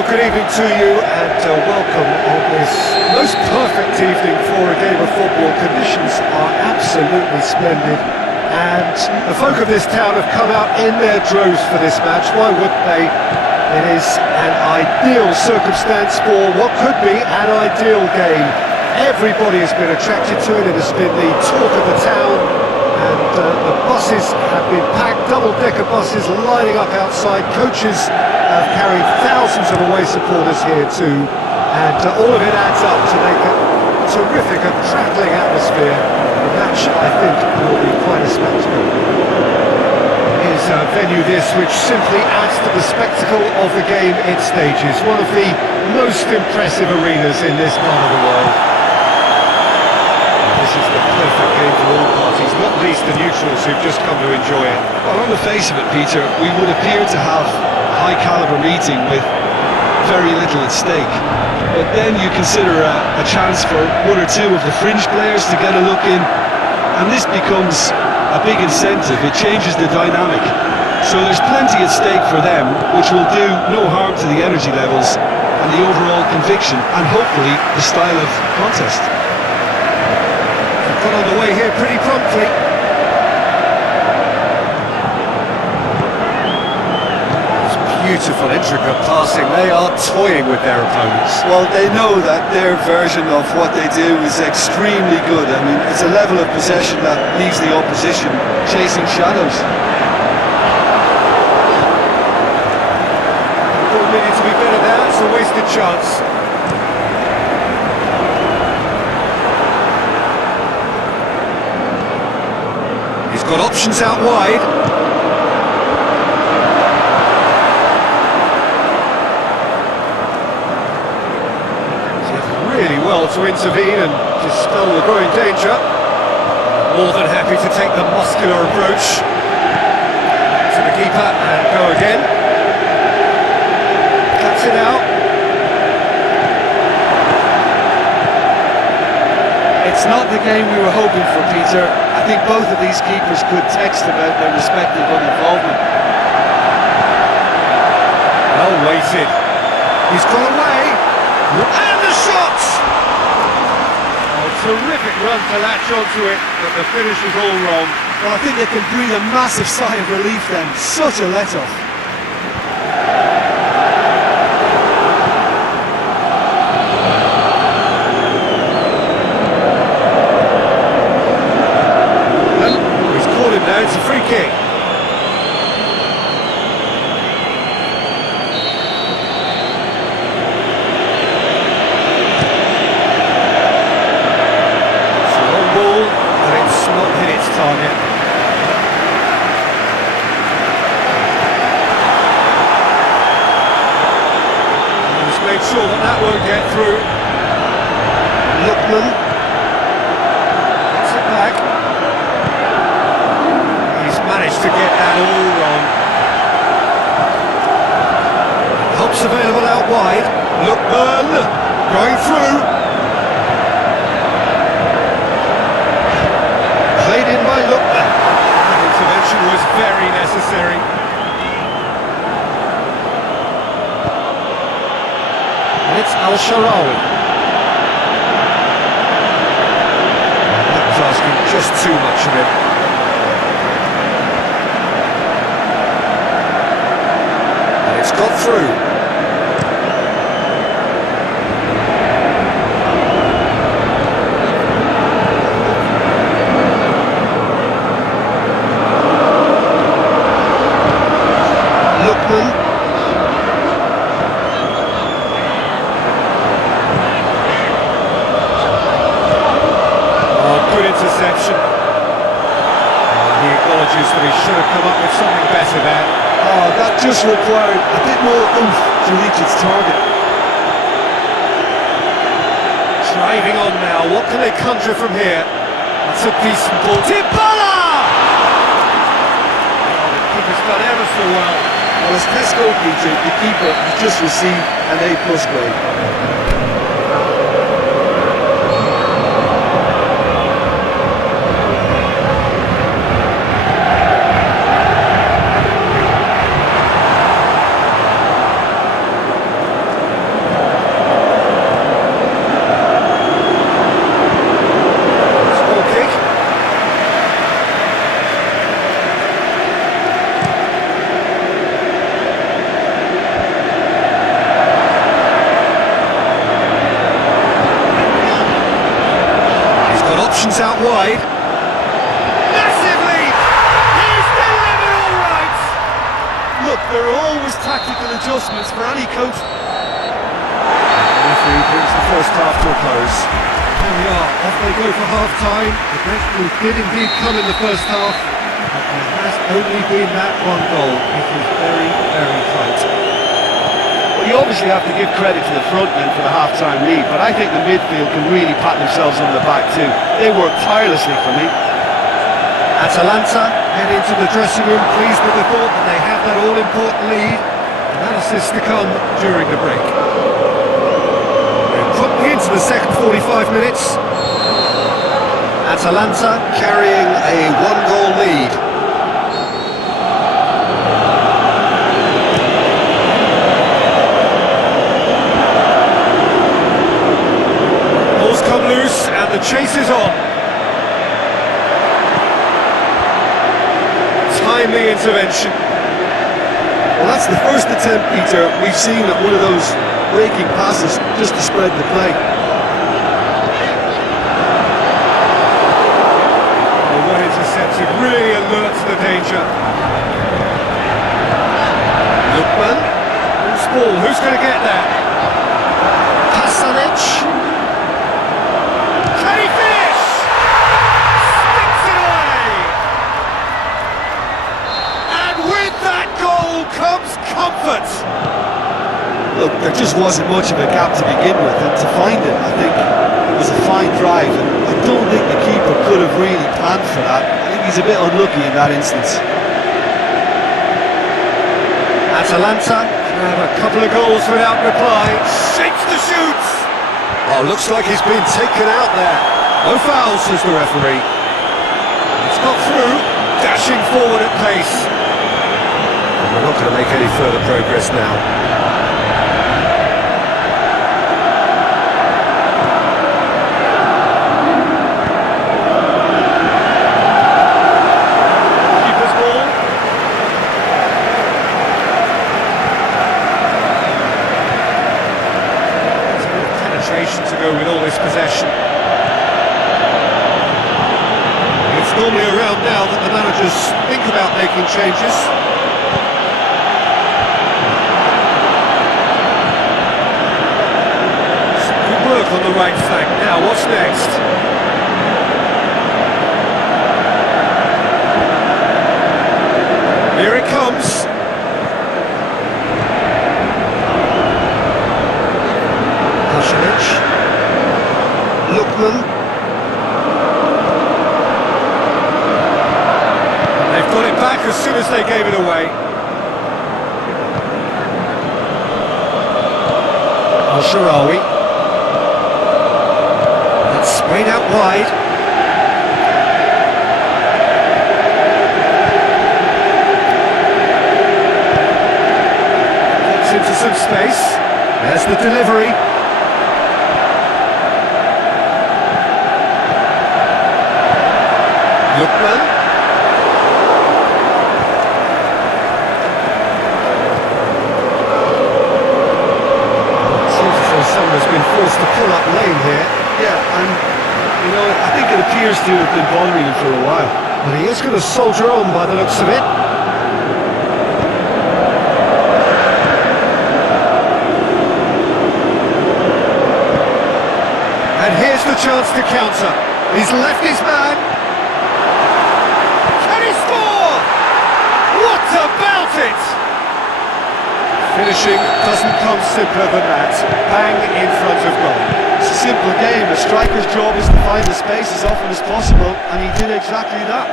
Good evening to you and welcome on this most perfect evening for a game of football. Conditions are absolutely splendid and the folk of this town have come out in their droves for this match. Why wouldn't they? It is an ideal circumstance for what could be an ideal game. Everybody has been attracted to it. It has been the talk of the town and the buses have been packed, double-decker buses lining up outside. Coaches have carried thousands of away supporters here too, and all of it adds up to make a terrific and crackling atmosphere. The match, I think, will be quite a spectacle. It is a venue this which simply adds to the spectacle of the game it stages. One of the most impressive arenas in this part of the world. This is the perfect game for all parties, not least the neutrals who've just come to enjoy it. Well, on the face of it, Peter, we would appear to have high-caliber meeting with very little at stake. But then you consider a chance for one or two of the fringe players to get a look in, and this becomes a big incentive. It changes the dynamic. So there's plenty at stake for them, which will do no harm to the energy levels and the overall conviction, and hopefully the style of contest. They've got on the way here pretty promptly. Beautiful, intricate passing. They are toying with their opponents. Well, they know that their version of what they do is extremely good. I mean, it's a level of possession that leaves the opposition chasing shadows. All needed to be better now. It's a wasted chance. He's got options out wide. Really well to intervene and dispel the growing danger. More than happy to take the muscular approach to the keeper and go again. Cuts it out. It's not the game we were hoping for, Peter. I think both of these keepers could text about their respective uninvolvement. Well weighted. He's gone away. And the shot! Oh, terrific run to latch onto it, but the finish was all wrong. Well, I think they can breathe a massive sigh of relief then. Such a let-off. He's called him now, it's a free kick. sure that that won't get through. Lookman. Gets it back. He's managed to get that all wrong. Help's available out wide. Lookman going through. Played in by Lookman. That intervention was very necessary. And it's Al-Sharawi. That was asking just too much of him. And it's got through. Lookman. Good interception. He acknowledges that he should have come up with something better there. Oh, that just required a bit more oomph to reach its target. Driving on now, what can they conjure from here? That's a decent ball. Dybala! Oh, the keeper's done ever so well. Well, as Tesco Peter, the keeper has just received an A+ grade. Small kick. He's got options out wide. Massive lead! He's delivered all right! Look, there are always tactical adjustments for any coach. The referee brings the first half to a close. Here we are, off they go for half-time. The breakthrough did indeed come in the first half, but there has only been that one goal. It is very, very tight. Well, you obviously have to give credit to the front men for the half-time lead, but I think the midfield can really pat themselves on the back too. They worked tirelessly for me. Atalanta head into the dressing room pleased with the thought that they have that all-important lead. Analysis to come during the break. We're promptly into the second 45 minutes. Atalanta carrying a one-goal lead. Ball's come loose and the chase is on. Timely intervention. Well, that's the first attempt, Peter, we've seen at one of those breaking passes just to spread the play. Oh, well intercepted, really alerts the danger. Lookman, loose ball, who's going to get that? Pasalic. Can he finish? Sticks it away! And with that goal comes comfort. Look, there just wasn't much of a gap to begin with, and to find it, I think it was a fine drive, and I don't think the keeper could have really planned for that. I think he's a bit unlucky in that instance. Atalanta have a couple of goals without reply. Shapes the shoots. Oh, looks like he's been taken out there. No foul, says the referee. It's got through, dashing forward at pace. And we're not going to make any further progress now. Keeper's ball. There's a bit of penetration to go with all this possession. It's normally around now that the managers think about making changes. Some good work on the right flank. Now, what's next? Here it comes. Lookman. They've got it back as soon as they gave it away. Al-Sharawi. That's sprayed out wide. Gets into some space. There's the delivery. Lookman. Seems as though someone has been forced to pull up lane here. Yeah, and you know, I think it appears to have been bothering him for a while. But he is going to soldier on by the looks of it. And here's the chance to counter. He's left his man. Can he score? What about it? Finishing doesn't come simpler than that. Bang in front of goal. It's a simple game. A striker's job is to find the space as often as possible, and he did exactly that.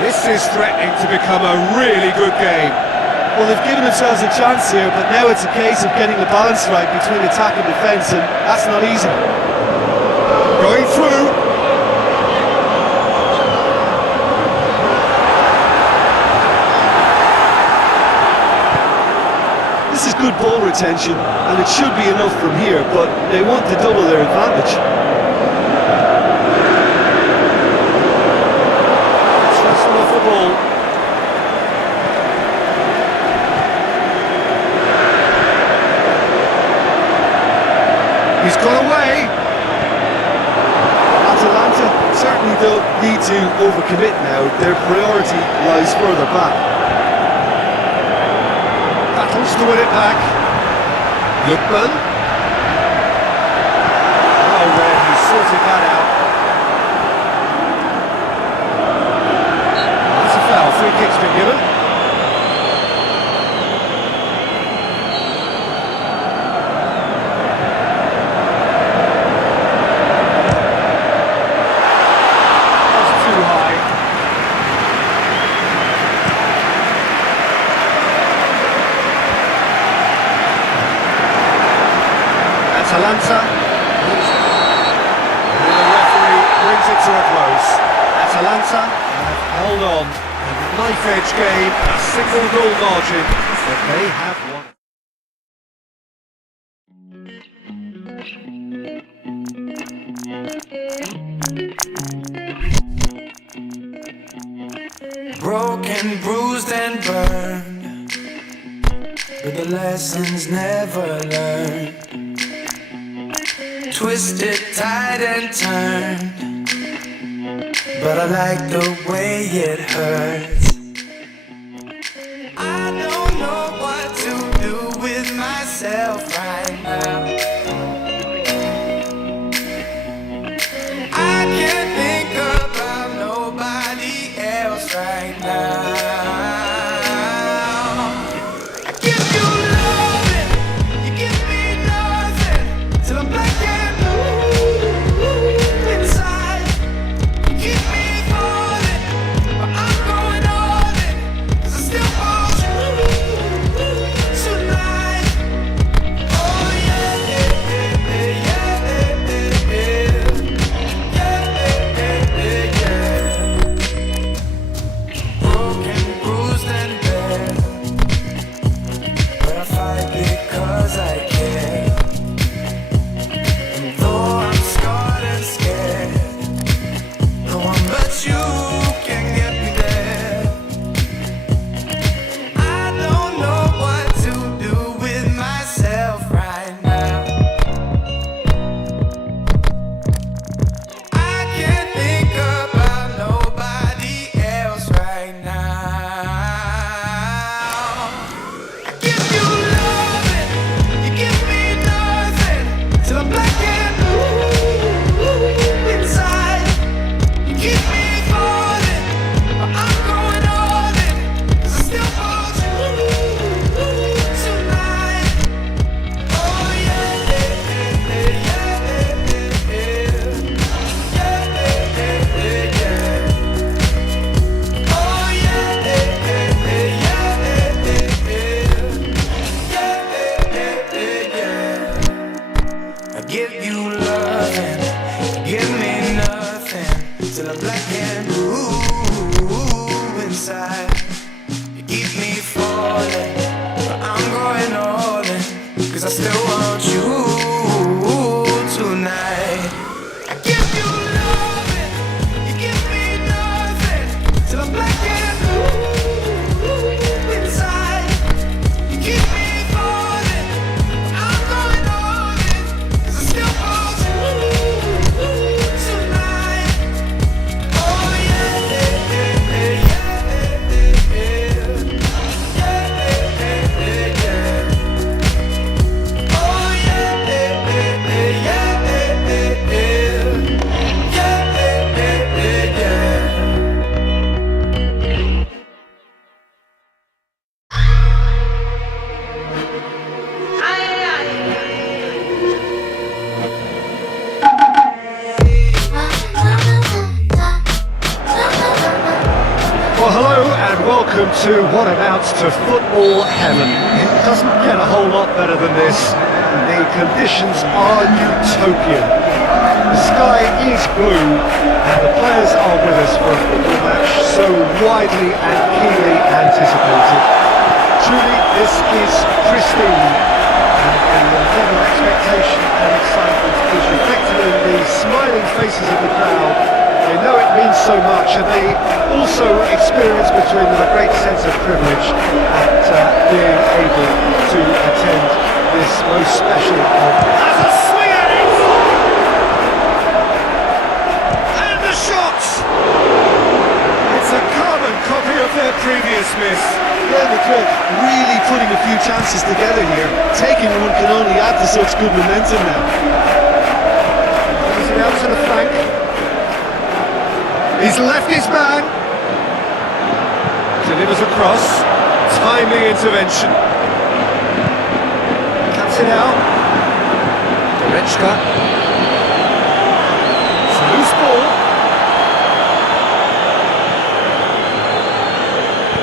This is threatening to become a really good game. Well, they've given themselves a chance here, but now it's a case of getting the balance right between attack and defence, and that's not easy. Going through. This is good ball retention, and it should be enough from here, but they want to double their advantage. Just off the ball. He's got away. Atalanta certainly don't need to overcommit now. Their priority lies further back. Battles to win it back. Lookman. Oh, there, he sorted that out. That's a foul. Free kick's been given. Atalanta, and the referee brings it to a close. Atalanta have held on, a knife-edge game, a single goal margin, but they have won. Broken, bruised and burned, but the lessons never learned. Twisted, tied and turned, but I like the way it hurts. I don't know what to do with myself right now. I can't think about nobody else right now. I give you loving, you give me nothing, till I'm black and blue inside. You keep me falling, but I'm going all in, 'cause I still want you tonight. Oh, 'cause I still want you tonight. I give you loving, you give me nothing, till I'm black and blue inside. You keep me falling, I'm going all in, 'cause I still want you tonight. Oh yeah, yeah, yeah, yeah, yeah, yeah, yeah. Oh yeah, yeah, yeah, yeah, yeah, yeah, yeah, yeah. Well, hello and welcome to what amounts to football heaven. It doesn't get a whole lot better than this. The conditions are utopian. The sky is blue and the players are with us for a football match so widely and keenly anticipated. Truly, this is pristine. And the level of expectation and excitement is reflected in the smiling faces of the crowd. They know it means so much, and they also experience between them a great sense of privilege at being able to attend this most special of... Has a swing at it! And the shot! It's a carbon copy of their previous miss. Real Madrid really putting a few chances together here. Taking one can only add to such good momentum now. He's out to the flank. He's left his man. Delivers across. Timely intervention. Cuts it out. Goretzka. It's a loose ball.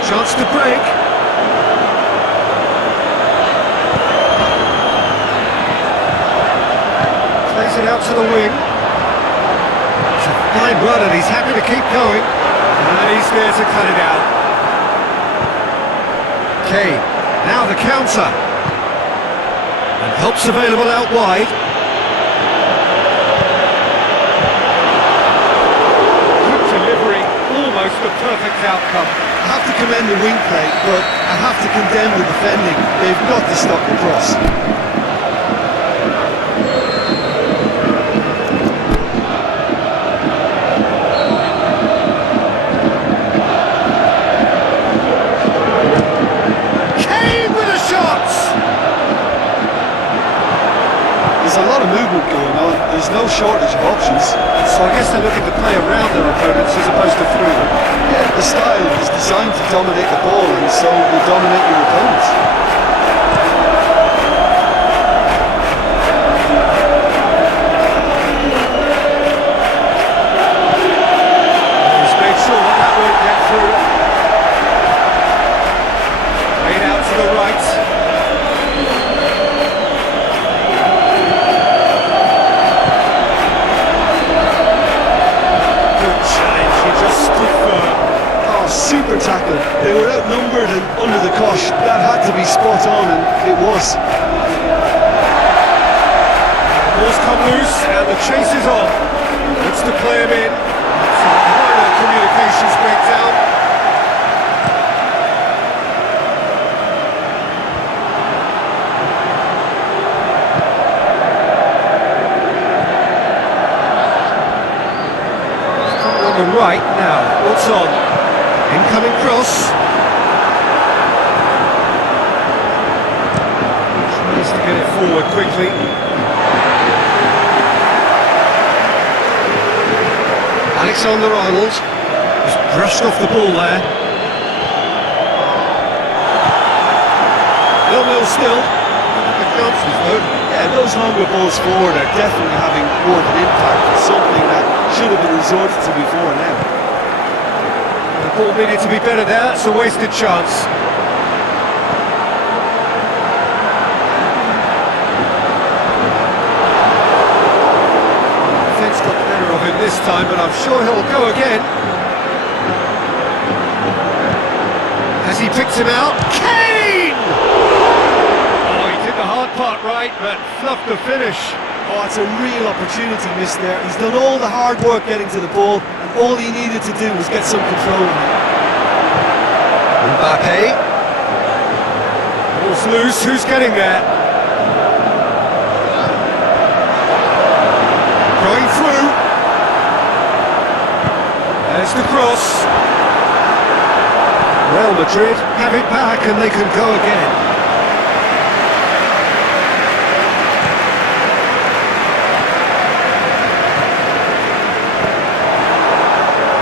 Chance to break. Plays it out to the wing. It's a fine run and he's happy to keep going. And he's there to cut it out. Kane, now the counter. And help's available out wide. Good delivery, almost the perfect outcome. I have to commend the wing play, but I have to condemn the defending. They've got to stop the cross. Kane with a shot! There's a lot of movement going on. There's no shortage of options. So I guess they're looking to play around their opponents as opposed to through them. Yeah, the style is designed to dominate the ball, and so you dominate your opponents. He's made sure that that won't get through. Played out to the right. Good challenge, he just stood firm. Oh, super tackle. They were outnumbered and under the cosh. That had to be spot on, and it was. Ball's come loose and the chase is on. Looks to play him in. Some minor communications breakdown. It's coming on the right now. What's on? Incoming cross. Tries to get it forward quickly. Alexander-Arnold just brushed off the ball there. 0-0 still. The chances though. Yeah, those longer balls forward are definitely having more of an impact. It's something that should have been resorted to before now. The ball needed to be better there. It's a wasted chance. Defence got the better of him this time, but I'm sure he'll go again. Has he picked him out? Kane! Oh, he did the hard part right. right, but fluffed the finish. Oh, it's a real opportunity missed there. He's done all the hard work getting to the ball, and all he needed to do was get some control. Mbappe. Ball's loose, who's getting there? Going through. There's the cross. Real Madrid have it back and they can go again.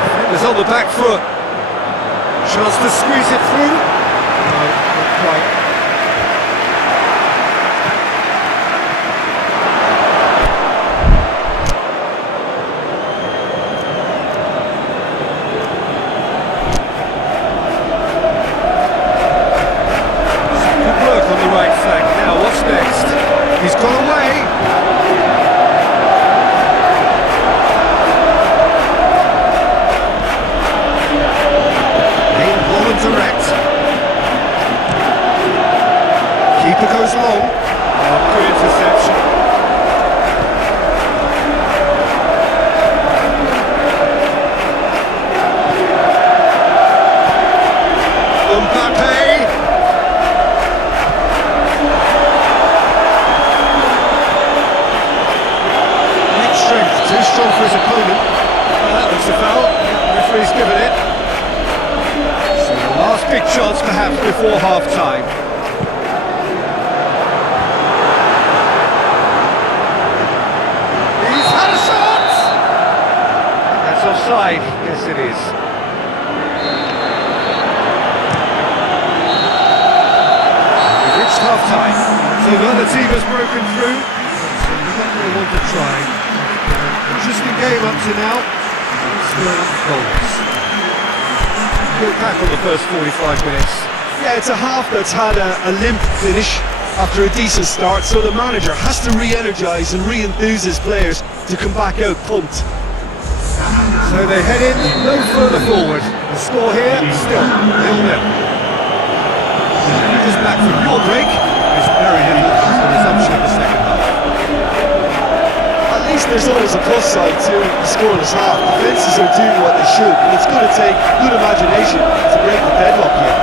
Defenders on the back foot. Chance to squeeze it through. No, not quite. Good work on the right flank. Now what's next? He's gone away. Direct. Keeper goes long. Oh, good interception. Mbappe. Great strength, too strong for his opponent. That looks a foul. Referee's given it. Last big chance perhaps before half-time. He's had a shot! That's offside. Yes, it is. We've reached half-time. So the other team has broken through. So you don't really want to try. Interesting game up to now. Still goals. Good tackle the first 45 minutes. Yeah, it's a half that's had a limp finish after a decent start, so the manager has to re-energise and re-enthuse his players to come back out pumped. So they head in no further forward. The score here still 0-0. Just back from your break. It's very little the resumption of the second half. At least there's always a plus side to the scoreless half. Defences are doing what they should, and it's going to take good imagination to break the deadlock here.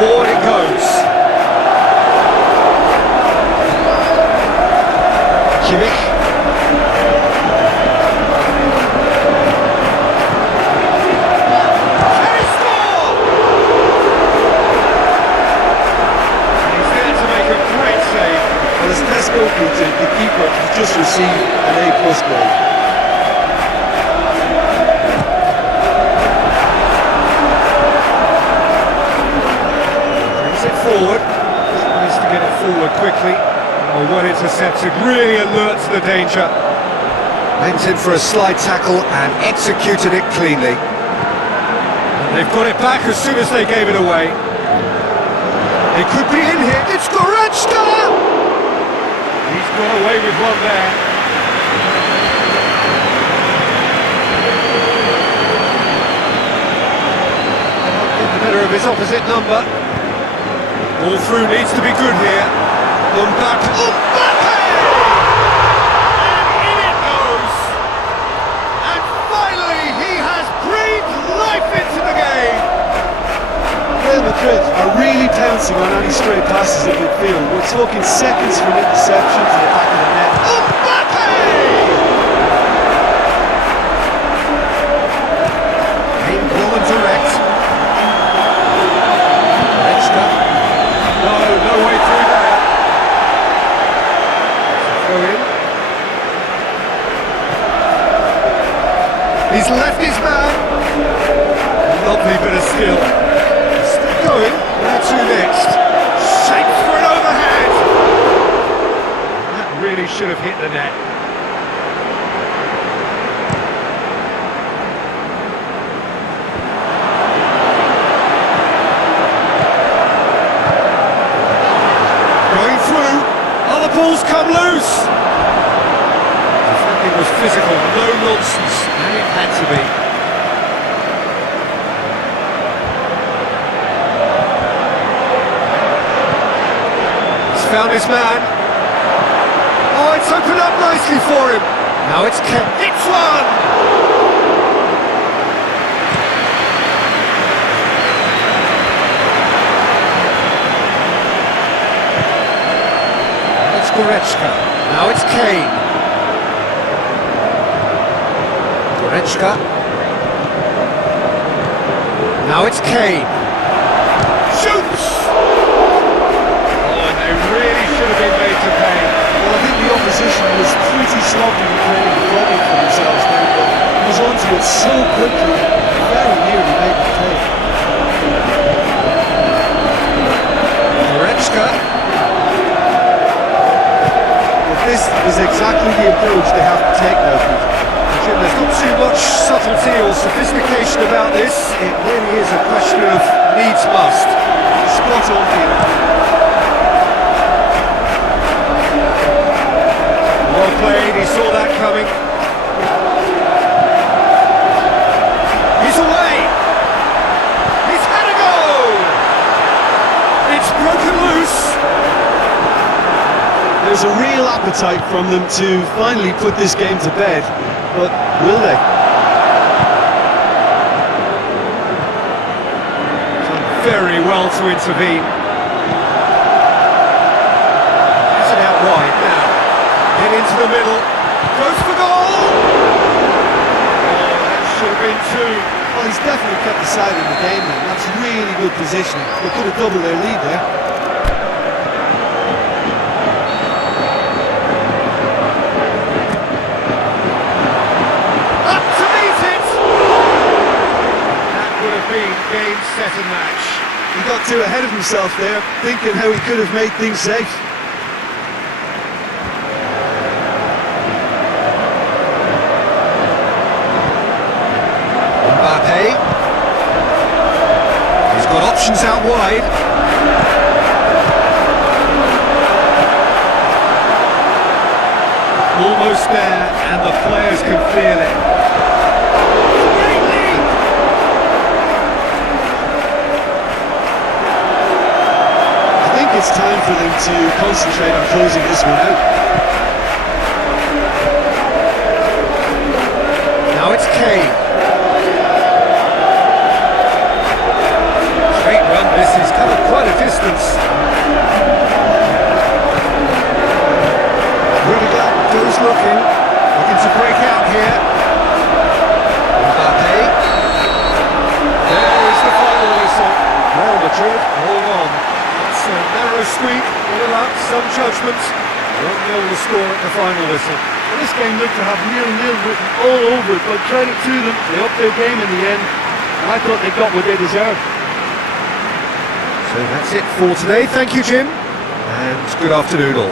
Forward it goes. Kimmich. Can he score? He's there to make a great save. Well, as best goalkeeper, the keeper has just received an A+ grade. Brings it forward. Nice to get it forward quickly. Oh, well intercepted, really alerts the danger. Went in for a slide tackle and executed it cleanly. And they've got it back as soon as they gave it away. It could be in here. It's Goretzka! He's got away with one there. Get the better of his opposite number. All through needs to be good here. Mbappe. And in it goes! And finally he has breathed life into the game! Real Madrid are really pouncing on any stray passes in midfield. We're talking seconds from interception to the back of the net. Mbappe! Aimed low and direct. Goretzka. No way through there. Throw in. He's left his man. Lovely bit of skill. Still going. Where to next? Shapes for an overhead. That really should have hit the net. Going through. Other balls come loose. Defending was physical, no nonsense, and it had to be. found his man. Oh, it's opened up nicely for him. Now it's It's one! It's Goretzka. Now it's Kane. Goretzka. Now it's Kane. Shoots! Oh, and they really should have been made to pay. Well, I think the opposition was pretty sloppy in creating a problem for themselves there, but he was onto it so quickly, very nearly made the take. Goretzka. But this is exactly the approach they have to take now, Peter. Jim, there's not too much subtlety or sophistication about this. It really is a question of needs must. Spot on, Peter. Well played, he saw that coming. He's away! He's had a goal! It's broken loose! There's a real appetite from them to finally put this game to bed, but will they? Done very well to intervene. Is it out wide now? In into the middle, goes for goal! Oh, that should have been two. Well, he's definitely kept the side in the game then. That's really good positioning. They could have doubled their lead there. Up to meet it! That would have been game, set and match. He got too ahead of himself there, thinking how he could have made things safe. He's got options out wide. Almost there, and the players can feel it. Great lead! I think it's time for them to concentrate on closing this one out. Now it's Kane. Straight run, this is covered quite a distance. Rudiger goes looking to break out here. Mbappe. There is the final whistle. Real Madrid hold on. It's a narrow squeak, little up, some judgment. 1-0 the score at the final whistle. Well, this game looked to have 0-0 written all over it, but credit to them, they upped their game in the end. I thought they got what they deserved. So that's it for today. Thank you, Jim, and good afternoon all.